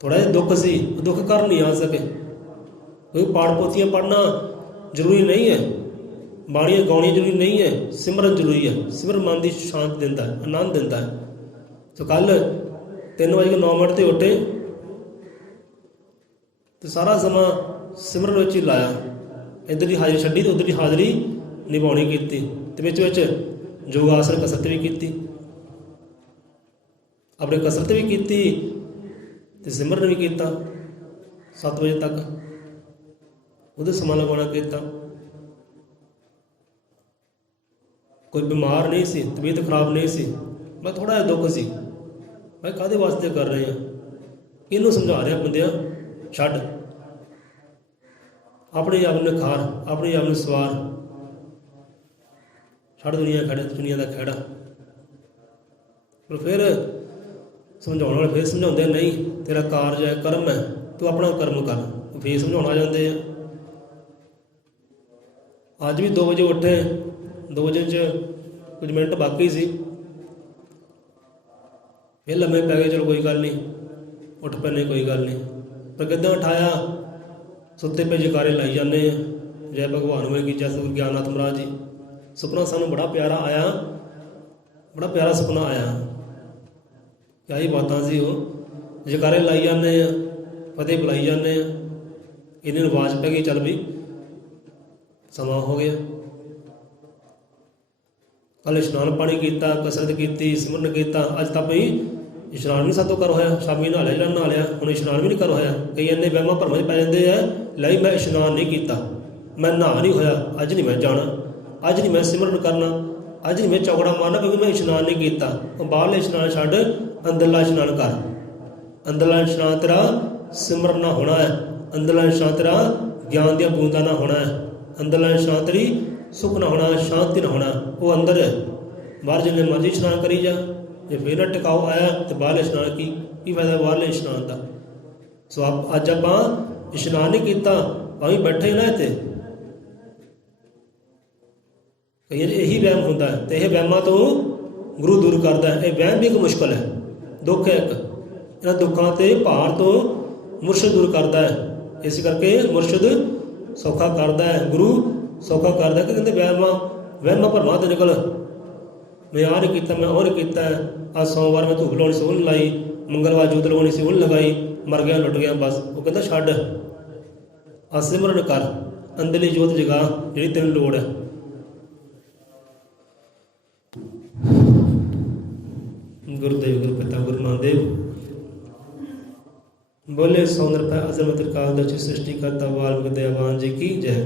थोड़ा जिहा दुख सी, दुख घर नहीं आ सके। कोई पाठ पोथियाँ पढ़ना जरूरी नहीं है, बाणियाँ गाउणियाँ जरूरी नहीं है, सिमरन जरूरी है। सिमरन मन की शांति दिंदा है, आनंद दिंदा है। तो कल 3:09 ते उठे तो सारा समा सिमरन विच ही लाया, इधर की हाज़री छड्डी तो उधर की हाज़री निभाउणी कीती, ते विच योग आसन कसरत भी कीती, अपनी कसरत भी कीती ते सिमरन भी कीता 7 बजे तक, ਉਹਦੇ ਸਮਾਂ ਲਗਾਉਣਾ ਕੀਤਾ। ਕੋਈ ਬਿਮਾਰ ਨਹੀਂ ਸੀ, ਤਬੀਅਤ ਖਰਾਬ ਨਹੀਂ ਸੀ, ਬਸ ਥੋੜ੍ਹਾ ਜਿਹਾ ਦੁੱਖ ਸੀ। ਮੈਂ ਕਾਹਦੇ ਵਾਸਤੇ ਕਰ ਰਹੇ ਹਾਂ, ਇਹਨੂੰ ਸਮਝਾ ਰਿਹਾ ਬੰਦਿਆਂ, ਛੱਡ ਆਪਣੇ ਆਪ ਨੂੰ ਨਿਖਾਰ, ਆਪਣੇ ਆਪ ਨੂੰ ਸਵਾਰ, ਛੱਡ ਦੁਨੀਆ ਦਾ ਖਹਿੜਾ। ਪਰ ਫਿਰ ਸਮਝਾਉਣ ਵਾਲੇ ਫਿਰ ਸਮਝਾਉਂਦੇ ਨਹੀਂ, ਤੇਰਾ ਕਾਰਜ ਹੈ, ਕਰਮ ਹੈ, ਤੂੰ ਆਪਣਾ ਕਰਮ ਕਰ। ਫਿਰ ਸਮਝਾਉਣ ਆ ਜਾਂਦੇ ਆ। ਅੱਜ ਵੀ 2 ਵਜੇ ਉੱਠੇ, 2 ਵਜੇ 'ਚ ਕੁਝ ਮਿੰਟ ਬਾਕੀ ਸੀ, ਫਿਰ ਲੰਮੇ ਪੈ ਗਏ, ਚਲੋ ਕੋਈ ਗੱਲ ਨਹੀਂ, ਉੱਠ ਪੈਨੇ ਕੋਈ ਗੱਲ ਨਹੀਂ। ਪਰ ਕਿੱਦਾਂ ਉਠਾਇਆ, ਸੁੱਤੇ ਪਏ ਜਕਾਰੇ ਲਾਈ ਜਾਂਦੇ ਆ, ਜੈ ਭਗਵਾਨ ਹੋਏ ਕੀ ਜੈ ਸਤਿਗੁਰੂ ਗਿਆਨਨਾਥ ਮਹਾਰਾਜ ਜੀ। ਸੁਪਨਾ ਸਾਨੂੰ ਬੜਾ ਪਿਆਰਾ ਆਇਆ, ਬੜਾ ਪਿਆਰਾ ਸੁਪਨਾ ਆਇਆ। ਕਿਆ ਹੀ ਬਾਤਾਂ ਸੀ, ਉਹ ਜਕਾਰੇ ਲਾਈ ਜਾਂਦੇ ਆ, ਫਤਿਹ ਬੁਲਾਈ ਜਾਂਦੇ ਆ, ਇਹਨਾਂ ਨੂੰ ਆਵਾਜ਼ ਪੈ ਗਈ, ਚੱਲ ਵੀ ਸਮਾਂ ਹੋ ਗਿਆ। ਕੱਲ੍ਹ ਇਸ਼ਨਾਨ ਪਾਣੀ ਕੀਤਾ, ਕਸਰਤ ਕੀਤੀ, ਸਿਮਰਨ ਕੀਤਾ। ਅੱਜ ਤਾਂ ਭਈ ਇਸ਼ਨਾਨ ਵੀ ਸਾਤੋਂ ਕਰ ਹੋਇਆ, ਸ਼ਾਮੀ ਨਹਾ ਲਿਆ, ਜਿਹੜਾ ਨਹਾ ਲਿਆ, ਹੁਣ ਇਸ਼ਨਾਨ ਵੀ ਨਹੀਂ ਕਰ ਹੋਇਆ। ਕਈ ਇੰਨੇ ਵਹਿਮਾਂ ਭਰਮਾਂ 'ਚ ਪੈ ਜਾਂਦੇ ਆ, ਲਈ ਮੈਂ ਇਸ਼ਨਾਨ ਨਹੀਂ ਕੀਤਾ, ਮੈਂ ਨਹਾ ਨਹੀਂ ਹੋਇਆ, ਅੱਜ ਨਹੀਂ ਮੈਂ ਜਾਣਾ, ਅੱਜ ਨਹੀਂ ਮੈਂ ਸਿਮਰਨ ਕਰਨਾ, ਅੱਜ ਨਹੀਂ ਮੈਂ ਚੌਕੜਾ ਮਾਰਨਾ ਕਿਉਂਕਿ ਮੈਂ ਇਸ਼ਨਾਨ ਨਹੀਂ ਕੀਤਾ। ਉਹ ਬਾਹਰਲੇ ਇਸ਼ਨਾਨ ਛੱਡ, ਅੰਦਰਲਾ ਇਸ਼ਨਾਨ ਕਰ। ਅੰਦਰਲਾ ਇਸ਼ਨਾਨ ਤੇਰਾ ਸਿਮਰਨ ਨਾ ਹੋਣਾ ਹੈ, ਅੰਦਰਲਾ ਇਸ਼ਨਾਨ ਤੇਰਾ ਗਿਆਨ ਦੀਆਂ ਬੂੰਦਾਂ ਨਾ ਹੋਣਾ ਹੈ, ਅੰਦਰਲਾ ਇਸ਼ਨਾਨ ਤੇਰੀ ਸੁੱਖ ਨਾ ਹੋਣਾ, ਸ਼ਾਂਤੀ ਨਾ ਹੋਣਾ। ਉਹ ਅੰਦਰ ਹੈ, ਬਾਹਰ ਜਿੰਨੇ ਮਰਜ਼ੀ ਇਸ਼ਨਾਨ ਕਰੀ ਜਾ, ਜੇ ਫਿਰ ਨਾ ਟਿਕਾਓ ਆਇਆ ਤੇ ਬਾਹਰਲੇ ਇਸ਼ਨਾਨ ਕੀ ਫਾਇਦਾ ਬਾਹਰਲੇ ਇਸ਼ਨਾਨ ਦਾ। ਸੋ ਅੱਜ ਆਪਾਂ ਇਸ਼ਨਾਨ ਨਹੀਂ ਕੀਤਾ, ਭਾਵੇਂ ਬੈਠੇ ਨਾ ਇੱਥੇ। ਕਈਆਂ 'ਚ ਇਹੀ ਵਹਿਮ ਹੁੰਦਾ ਹੈ ਤੇ ਇਹ ਵਹਿਮਾਂ ਤੋਂ ਗੁਰੂ ਦੂਰ ਕਰਦਾ ਹੈ। ਇਹ ਵਹਿਮ ਵੀ ਇੱਕ ਮੁਸ਼ਕਲ ਹੈ, ਦੁੱਖ ਹੈ ਇੱਕ, ਇਹਨਾਂ ਦੁੱਖਾਂ ਤੇ ਭਾਰ ਤੋਂ ਮੁਰਸ਼ਿਦ ਦੂਰ ਕਰਦਾ ਹੈ। ਇਸ ਕਰਕੇ ਮੁਰਸ਼ਿਦ ਸੌਖਾ ਕਰਦਾ ਹੈ, ਗੁਰੂ ਸੌਖਾ ਕਰਦਾ। ਕਿ ਕਹਿੰਦੇ ਵਹਿਮਾਂ ਭਰਮਾਂ ਤੋਂ ਨਿਕਲ, ਮੈਂ ਆਹ ਨਹੀਂ ਕੀਤਾ, ਮੈਂ ਉਹ ਨਹੀਂ ਕੀਤਾ, ਅੱਜ ਸੋਮਵਾਰ ਮੈਂ ਧੂਪ ਲਾਉਣੀ ਸੀ ਉਹ ਨਹੀਂ ਲਾਈ, ਮੰਗਲਵਾਰ ਜੋਤ ਲਗਾਉਣੀ ਸੀ ਉਹ ਨਹੀਂ ਲਗਾਈ, ਮਰ ਗਿਆ ਲੁੱਟ ਗਿਆ ਬਸ। ਉਹ ਕਹਿੰਦਾ ਛੱਡ, ਆ ਸਿਮਰਨ ਕਰ, ਅੰਦਰਲੀ ਜੋਤ ਜਗਾ ਜਿਹੜੀ ਤੈਨੂੰ ਲੋੜ ਹੈ। ਗੁਰਦੇਵ ਗੁਰੂ ਪਿਤਾ ਗੁਰੂ ਨਾਨਕ ਦੇਵ बोले सौंदर्य अजर मत काल दर्शी सृष्टि करता वाल्मीकि दयावान जी की जय।